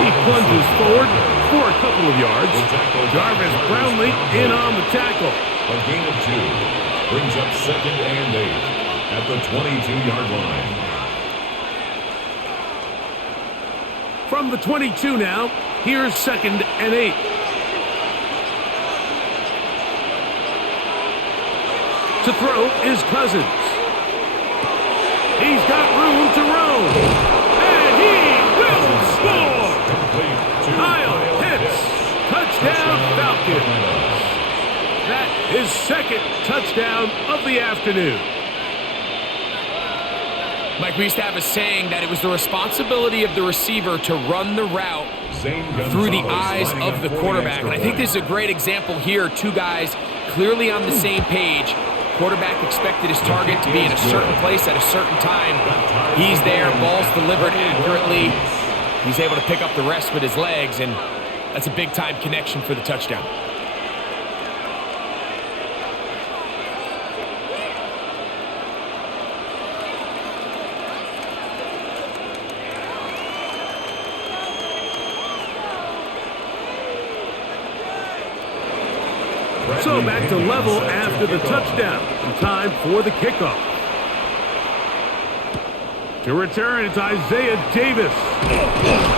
He plunges forward for a couple of yards. Jarvis Brownlee in on the tackle. A gain of 2 brings up 2nd and 8 at the 22-yard line. From the 22 now, here's 2nd and 8. To throw is Cousins. He's got room to roam. And he will score! Kyle Pitts, touchdown Falcons. That is 2nd touchdown of the afternoon. Mike, we used to have a saying that it was the responsibility of the receiver to run the route through the eyes of the quarterback. And I think this is a great example here. 2 guys clearly on the same page, quarterback expected his target to be in a certain place at a certain time. He's there, ball's delivered accurately. He's able to pick up the rest with his legs, and that's a big-time connection for the touchdown. So back to level after the touchdown. And time for the kickoff. To return, it's Isaiah Davis.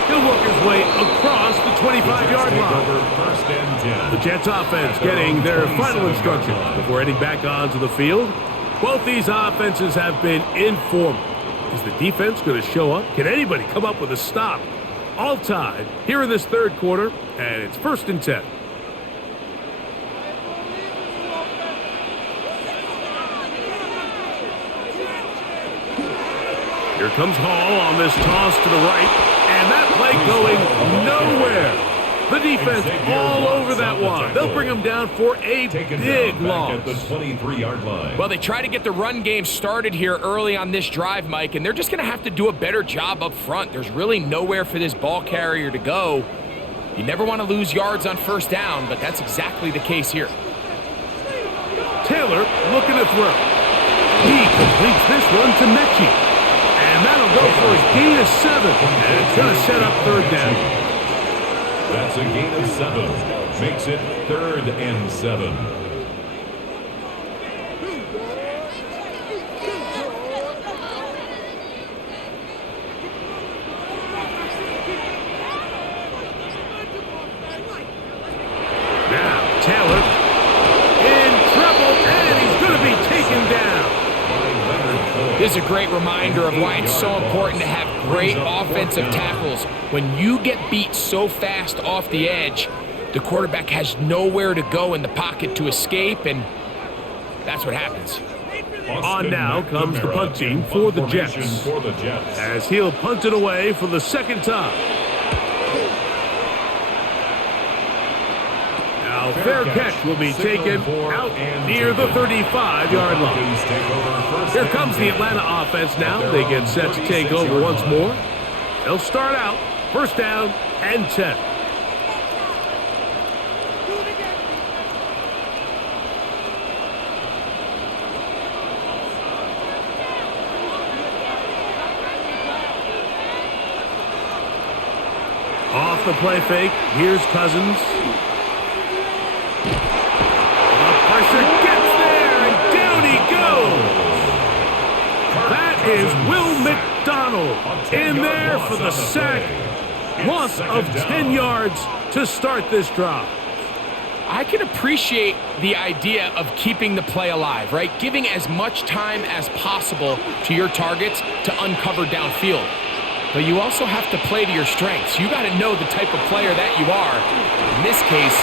He'll work his way across the 25-yard line. The Jets offense getting their final instructions before heading back onto the field. Both these offenses have been informal. Is the defense going to show up? Can anybody come up with a stop? All tied here in this third quarter, and it's 1st and 10. Here comes Hall on this toss to the right, and that play going nowhere. The defense all over that one. They'll bring him down for a big loss. At the 23-yard line. Well, they try to get the run game started here early on this drive, Mike, and they're just going to have to do a better job up front. There's really nowhere for this ball carrier to go. You never want to lose yards on 1st down, but that's exactly the case here. Taylor looking to throw. He completes this one to Mechie. And that'll go for a gain of 7. And it's going to set up 3rd down. That's a gain of 7. Makes it 3rd and 7. Now, Taylor in trouble, and he's going to be taken down. This is a great reminder of why it's so important to have great offensive tackles. When you get beat so fast off the edge, the quarterback has nowhere to go in the pocket to escape, and that's what happens. On now comes the punt team for the Jets, as he'll punt it away for the 2nd time. Now, fair catch will be taken out near the 35-yard line. Here comes the Atlanta offense now. They get set to take over once more. They'll start out 1st down and 10. Off the play fake, here's Cousins. Pressure gets there, and down he goes. That is Will McDonald in there for the sack. Loss of 10 yards to start this drive. I can appreciate the idea of keeping the play alive, right? Giving as much time as possible to your targets to uncover downfield. But you also have to play to your strengths. You got to know the type of player that you are. In this case,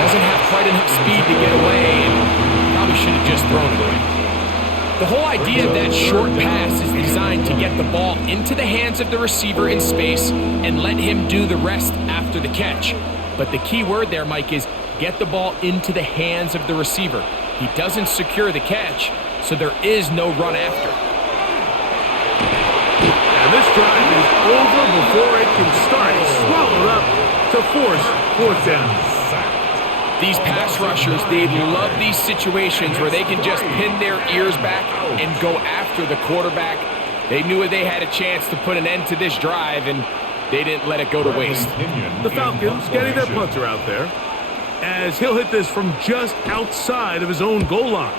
doesn't have quite enough speed to get away, and probably should have just thrown it away. The whole idea of that short pass is designed to get the ball into the hands of the receiver in space and let him do the rest after the catch. But the key word there, Mike, is get the ball into the hands of the receiver. He doesn't secure the catch, so there is no run after. And this drive is over before it can start. He's swallowed up to force 4th down. These pass rushers, they love these situations where they can just pin their ears back and go after the quarterback. They knew they had a chance to put an end to this drive, and they didn't let it go to waste. The Falcons getting their punter out there, as he'll hit this from just outside of his own goal line.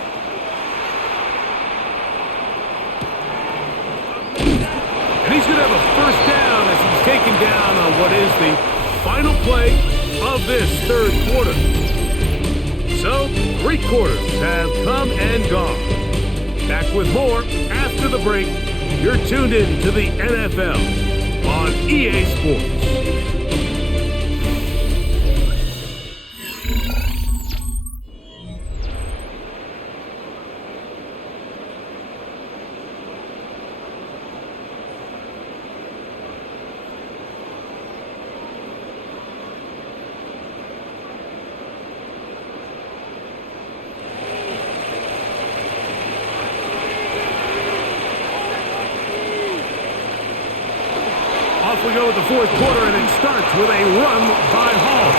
And he's going to have a 1st down as he's taken down on what is the final play of this 3rd quarter. So, 3 quarters have come and gone. Back with more after the break. You're tuned in to the NFL on EA Sports. we go with the fourth quarter, and it starts with a run by Hall.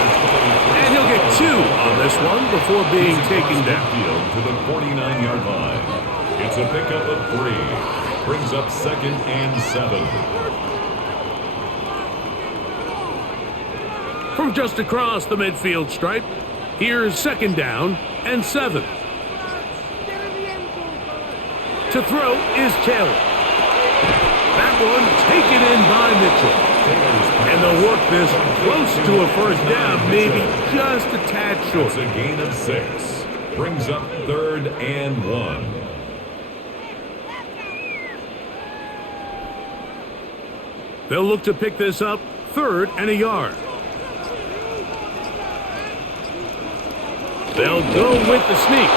And he'll get 2 on this one before being taken down. To the 49-yard line. It's a pickup of 3. Brings up 2nd and 7. From just across the midfield stripe, here's 2nd down and 7. To throw is Taylor. That one taken in by Mitchell. And they'll work this close to a first down, maybe just a tad short. It's a gain of 6. Brings up 3rd and 1. They'll look to pick this up 3rd and a yard. They'll go with the sneak.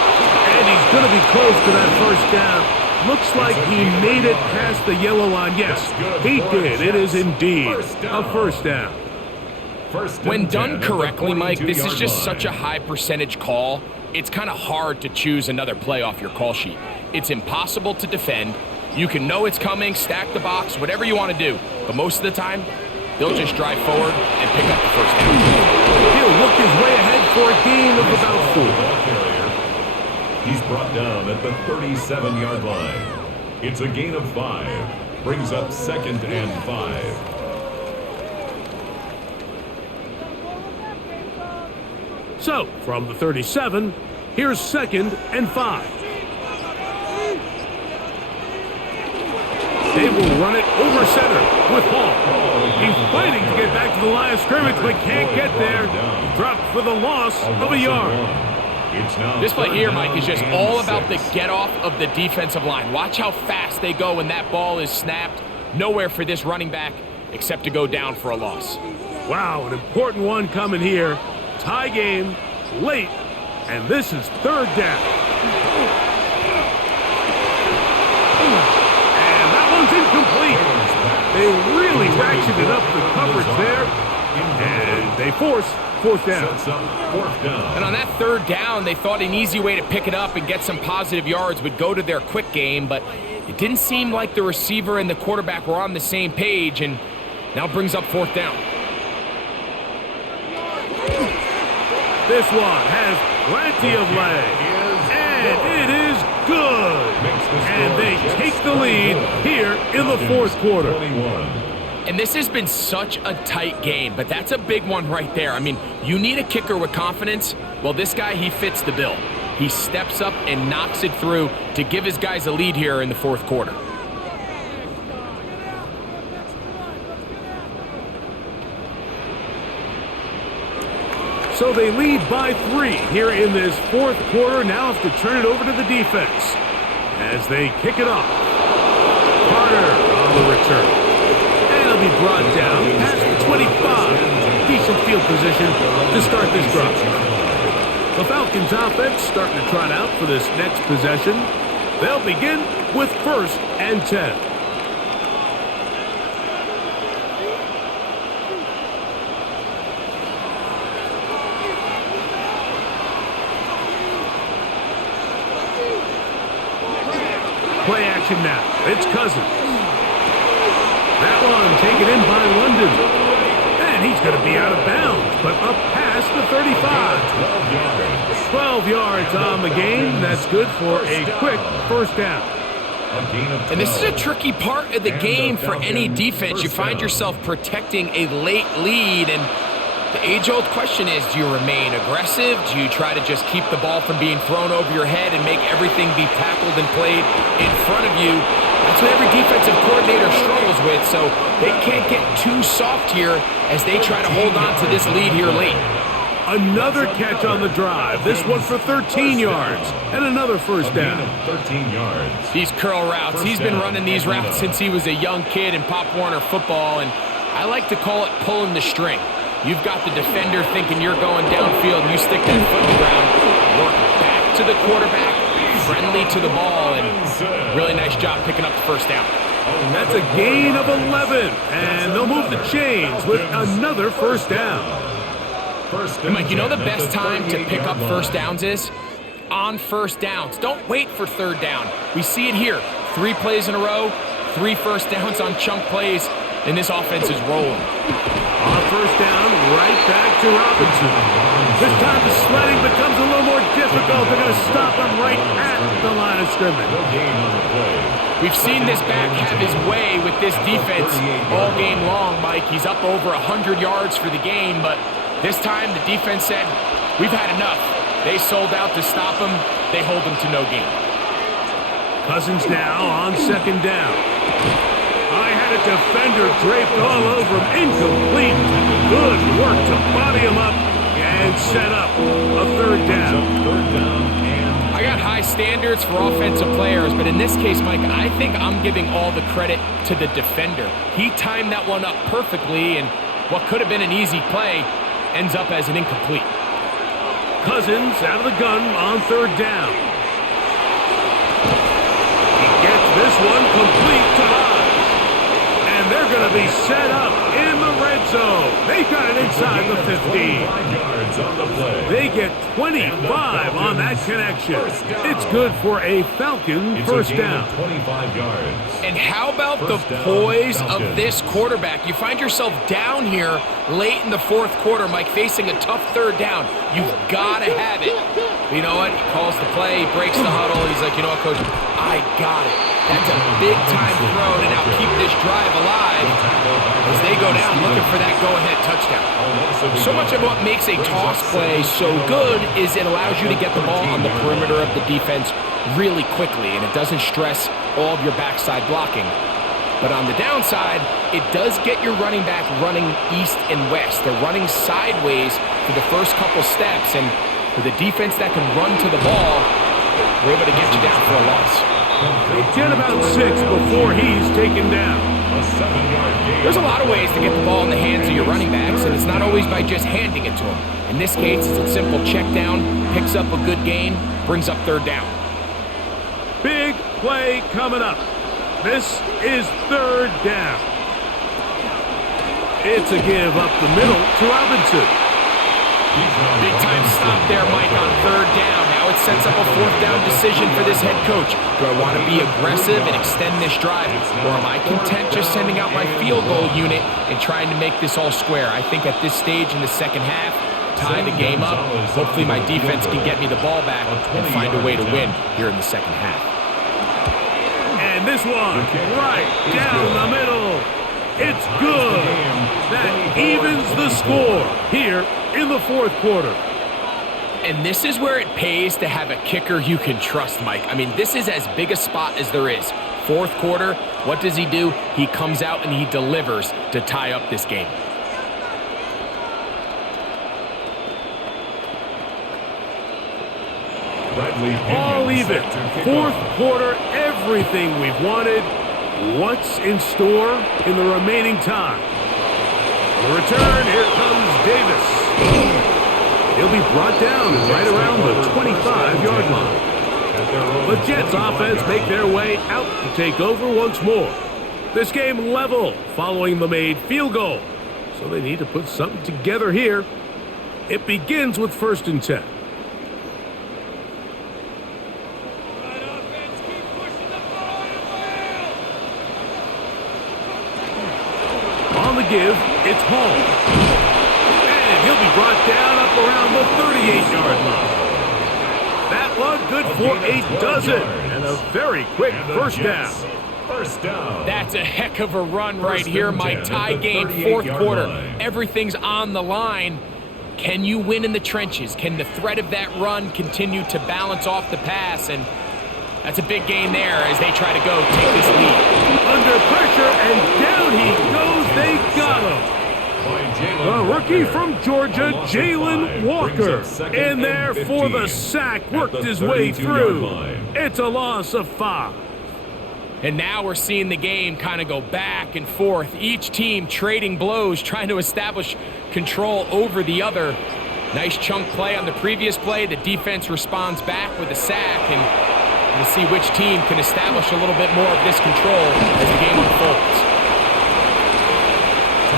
And he's going to be close to that first down. Looks like he made it past the yellow line. Yes, he did. It is indeed a first down. When done correctly, Mike, this is just such a high percentage call. It's kind of hard to choose another play off your call sheet. It's impossible to defend. You can know it's coming, stack the box, whatever you want to do. But most of the time, they'll just drive forward and pick up the first down. He'll look his way ahead for a gain of about 4. He's brought down at the 37-yard line. It's a gain of 5. Brings up 2nd and 5. So, from the 37, here's 2nd and 5. They will run it over center with Hall. He's fighting to get back to the line of scrimmage, but can't get there. Dropped for the loss of a yard. This play here, Mike, is just all about the get-off of the defensive line. Watch how fast they go when that ball is snapped. Nowhere for this running back except to go down for a loss. Wow, an important one coming here. Tie game, late, and this is 3rd down. And that one's incomplete. They really ratcheted up the coverage there, and they force 4th down. And on that 3rd down, they thought an easy way to pick it up and get some positive yards would go to their quick game, but it didn't seem like the receiver and the quarterback were on the same page, and now brings up 4th down. This one has plenty of leg, and it is good. And they take the lead here in the 4th quarter. And this has been such a tight game, but that's a big one right there. I mean, you need a kicker with confidence. Well, this guy, he fits the bill. He steps up and knocks it through to give his guys a lead here in the 4th quarter. So they lead by 3 here in this 4th quarter. Now have to turn it over to the defense as they kick it off. Carter on the return. Be brought down past the 25. Decent field position to start this drive. The Falcons offense starting to trot out for this next possession. They'll begin with 1st and 10. Play action now. It's Cousins. That one taken in by London. And he's going to be out of bounds, but up past the 35. 12 yards on the game. That's good for a quick first down. And this is a tricky part of the game for any defense. You find yourself protecting a late lead, and the age-old question is, do you remain aggressive? Do you try to just keep the ball from being thrown over your head and make everything be tackled and played in front of you? That's what every defensive coordinator struggles with, so they can't get too soft here as they try to hold on to this lead here late. Another catch on the drive. This one for 13 yards and another first down. 13 yards. These curl routes, he's been running these routes since he was a young kid in Pop Warner football, and I like to call it pulling the string. You've got the defender thinking you're going downfield, and you stick that foot in the ground, work back to the quarterback, friendly to the ball, and really nice job picking up the first down. That's a gain of 11, and they'll move the chains with another first down. Mike, you know the best time to pick up first downs is? On first downs. Don't wait for 3rd down. We see it here. 3 plays in a row, 3 first downs on chunk plays. and this offense is rolling. On first down, right back to Robinson. This time the sledding becomes a little more difficult. They're going to stop him right at the line of scrimmage. We've seen this back have his way with this defense all game long, Mike. He's up over 100 yards for the game, but this time the defense said, we've had enough. They sold out to stop him. They hold him to no gain. Cousins now on second down. I had a defender draped all over him. Incomplete. Good work to body him up and set up a third down. I got high standards for offensive players, but in this case, Mike, I think I'm giving all the credit to the defender. He timed that one up perfectly, and what could have been an easy play ends up as an incomplete. Cousins out of the gun on third down. He gets this one complete to Hodge. And they're going to be set up in the red zone. They've got it inside the 15. They get 25 on that connection. It's good for a Falcon first down. 25 yards. And how about the poise of this quarterback? You find yourself down here late in the fourth quarter, Mike, facing a tough third down. You've got to have it. You know what? He calls the play, he breaks the huddle, and he's like, you know what, Coach? I got it. That's a big-time throw to now keep this drive alive as they go down looking for that go-ahead touchdown. So much of what makes a toss play so good is it allows you to get the ball on the perimeter of the defense really quickly, and it doesn't stress all of your backside blocking. But on the downside, it does get your running back running east and west. They're running sideways for the first couple steps, and with a defense that can run to the ball, we're able to get you down for a loss. They get about 6 before he's taken down. There's a lot of ways to get the ball in the hands of your running backs, and it's not always by just handing it to them. In this case, it's a simple check down, picks up a good gain, brings up third down. Big play coming up. This is third down. It's a give up the middle to Robinson. Big time stop there, Mike, on third down. Now it sets up a fourth down decision for this head coach. Do I want to be aggressive and extend this drive, or am I content just sending out my field goal unit and trying to make this all square? I think at this stage in the second half, tie the game up. Hopefully my defense can get me the ball back and find a way to win here in the second half. And this one, right down the middle. It's good. That evens the score here in the fourth quarter. And this is where it pays to have a kicker you can trust, Mike. I mean, this is as big a spot as there is. Fourth quarter, what does he do? He comes out and he delivers to tie up this game. All even. Fourth quarter, everything we've wanted. What's in store in the remaining time? The return, here comes Davis. He'll be brought down right around the 25-yard line. The Jets offense make their way out to take over once more. This game level following the made field goal. So they need to put something together here. It begins with 1st and 10. On the give, it's Hall. And he'll be brought down up around the 38-yard line. That one good for a dozen and a very quick first down. That's a heck of a run right here, Mike. Tie game, fourth quarter. Everything's on the line. Can you win in the trenches? Can the threat of that run continue to balance off the pass? And that's a big gain there as they try to go take this lead. Under pressure, and down he goes. They got him. The rookie from Georgia, Jalen Walker, in there for the sack, worked his way through. It's a loss of 5. And now we're seeing the game kind of go back and forth. Each team trading blows, trying to establish control over the other. Nice chunk play on the previous play. The defense responds back with a sack, and we'll see which team can establish a little bit more of this control as the game unfolds.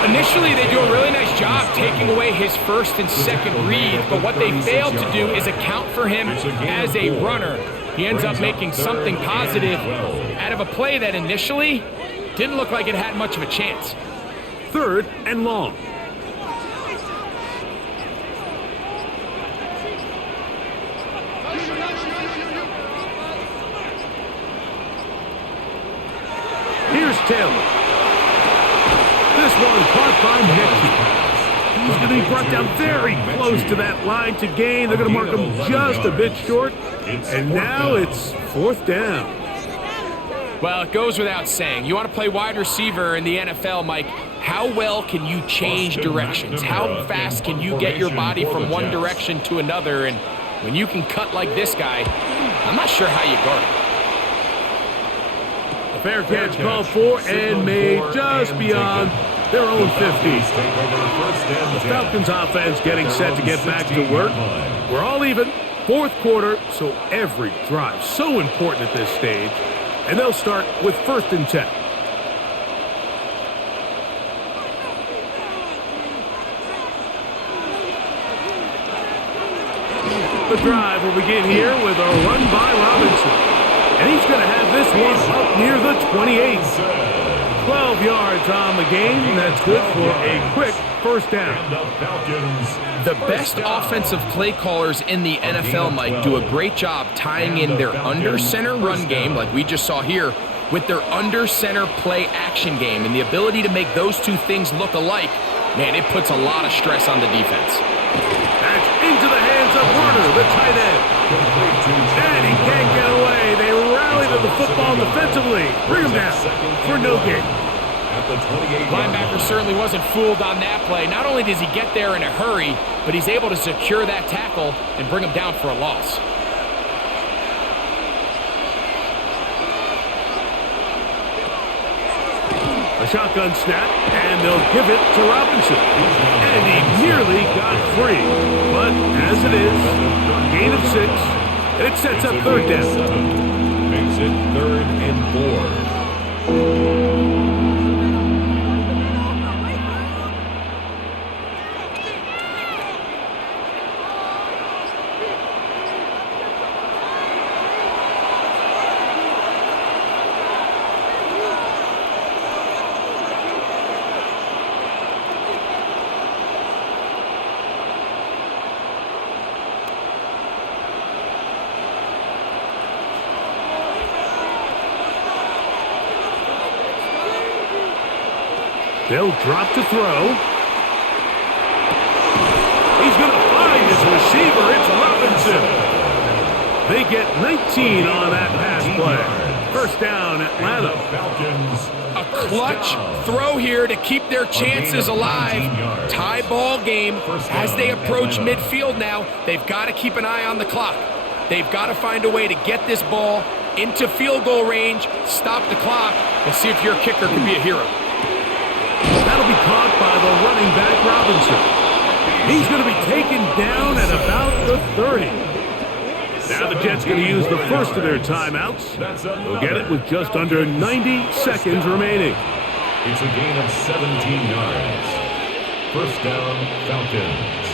Initially, they do a really nice job taking away his first and second read, but what they failed to do is account for him as a runner. He ends up making something positive out of a play that initially didn't look like it had much of a chance. 3rd and long. Here's Taylor. This one caught by Nicky. He's going to be brought down very close to that line to gain. They're going to mark him just a bit short. And now it's 4th down. Well, it goes without saying. You want to play wide receiver in the NFL, Mike. How well can you change directions? How fast can you get your body from one direction to another? And when you can cut like this guy, I'm not sure how you guard it. A fair catch called for and made just beyond their own 50. The Falcons offense getting set to get back to work. We're all even, 4th quarter, so every drive so important at this stage. And they'll start with 1st and 10. The drive will begin here with a run by Robinson. And he's going to have this one up near the 28. 12 yards on the game. That's good for a quick 1st down. The best offensive play callers in the NFL, Mike, do a great job tying in their under-center run game, like we just saw here, with their under-center play action game. And the ability to make those two things look alike, man, it puts a lot of stress on the defense. That's into the hands of Werner, the tight end. And he can't get away. They rally to the football defensively. Bring him down for no gain. Linebacker certainly wasn't fooled on that play. Not only does he get there in a hurry, but he's able to secure that tackle and bring him down for a loss. A shotgun snap, and they'll give it to Robinson. And he nearly got free. But as it is, gain of 6, and it sets up 3rd down. Makes it 3rd and 4. They'll drop to throw. He's going to find his receiver. It's Robinson. They get 19 on that pass play. 1st down, Atlanta. A clutch throw here to keep their chances alive. Tie ball game as they approach midfield now. They've got to keep an eye on the clock. They've got to find a way to get this ball into field goal range, stop the clock, and see if your kicker can be a hero. That'll be caught by the running back, Robinson. He's going to be taken down at about the 30. Now the Jets going to use the first of their timeouts. They'll get it with just under 90 seconds remaining. It's a gain of 17 yards. 1st down, Falcons.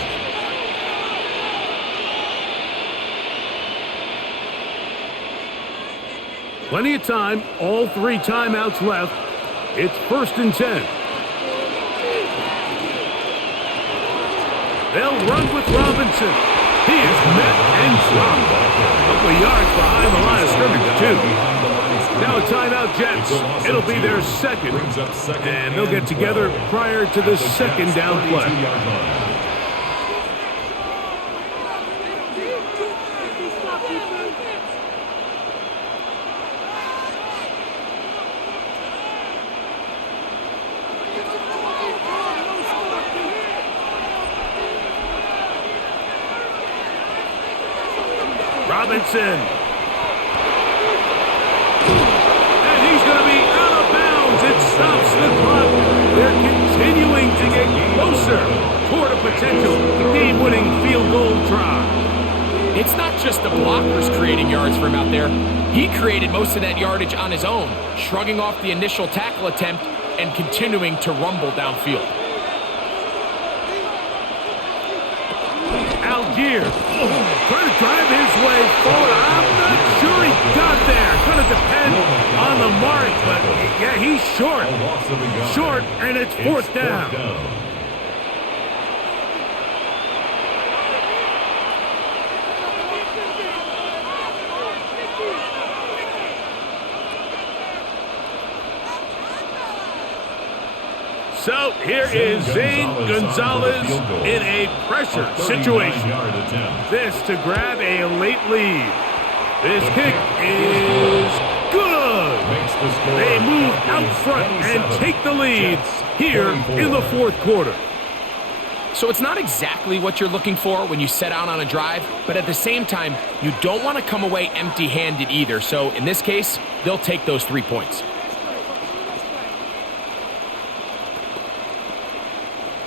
Plenty of time, all 3 timeouts left. It's 1st and 10. They'll run with Robinson. He is met and dropped. A couple of yards behind the line of scrimmage, too. Now a timeout, Jets. It'll be their 2nd, and they'll get together prior to the 2nd down play. Robinson. And he's going to be out of bounds. It stops the clock. They're continuing to get closer toward a potential game-winning field goal try. It's not just the blockers creating yards for him out there. He created most of that yardage on his own, shrugging off the initial tackle attempt and continuing to rumble downfield. Algier trying to drive his way forward. I'm not sure he got there. Going to depend on the mark, but yeah, he short. A loss of a yard. Short, and it's fourth down. So here is Zane Gonzalez in a pressure situation. This to grab a late lead. This kick is good. They move out front and take the lead here in the fourth quarter. So it's not exactly what you're looking for when you set out on a drive, but at the same time, you don't want to come away empty-handed either. So in this case, they'll take those 3 points.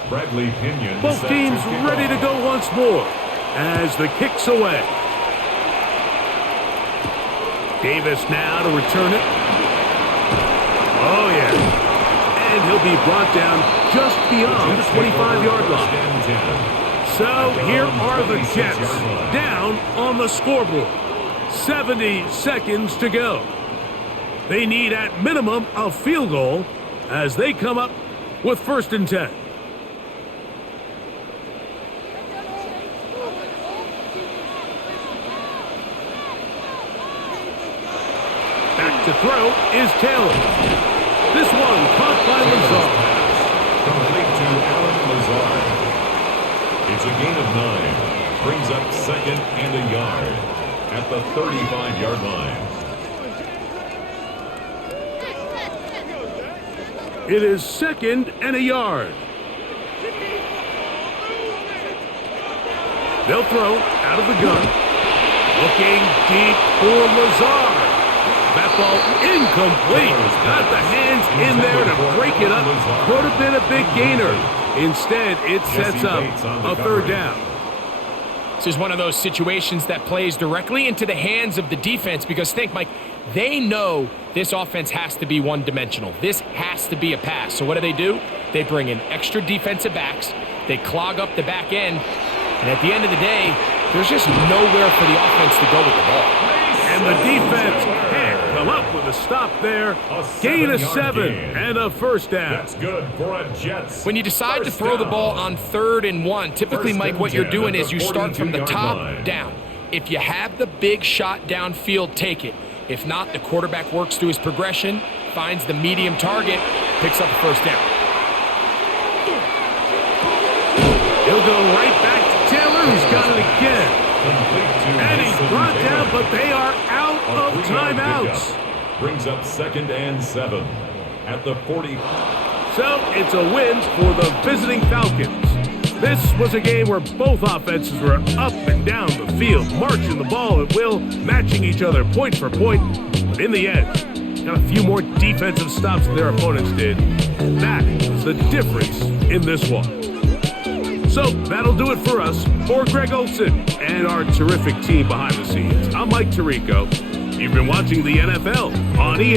Bradley Pinion. Both teams ready to go once more as the kick's away. Davis now to return it. Oh, yeah. And he'll be brought down just beyond the 25-yard line. So here are the Jets down on the scoreboard. 70 seconds to go. They need at minimum a field goal as they come up with 1st and 10. Back to throw is Taylor. This one caught by Lazard. Complete to Alan Lazard. It's a gain of 9. Brings up 2nd and a yard at the 35-yard line. It is 2nd and a yard. They'll throw out of the gun. Looking deep for Lazard. That ball incomplete. Got the hands in there to break it up. Could have been a big gainer. Instead, it sets up a 3rd down. This is one of those situations that plays directly into the hands of the defense because think, Mike, they know this offense has to be one-dimensional. This has to be a pass. So what do? They bring in extra defensive backs. They clog up the back end. And at the end of the day, there's just nowhere for the offense to go with the ball. And the defense can't come up with a stop there. Gain of 7 and a 1st down. That's good for a Jets. When you decide to throw the ball on 3rd and 1, typically, Mike, what you're doing is you start from the top down. If you have the big shot downfield, take it. If not, the quarterback works through his progression, finds the medium target, picks up the 1st down. He'll go right back to Taylor, who's got it again. And he's brought down, but they are out of timeouts. Brings up 2nd and 7 at the 40. So it's a win for the visiting Falcons. This was a game where both offenses were up and down the field, marching the ball at will, matching each other point for point. But in the end, got a few more defensive stops than their opponents did. That is the difference in this one. So that'll do it for us. For Greg Olson and our terrific team behind the scenes, I'm Mike Tirico. You've been watching the NFL on EA.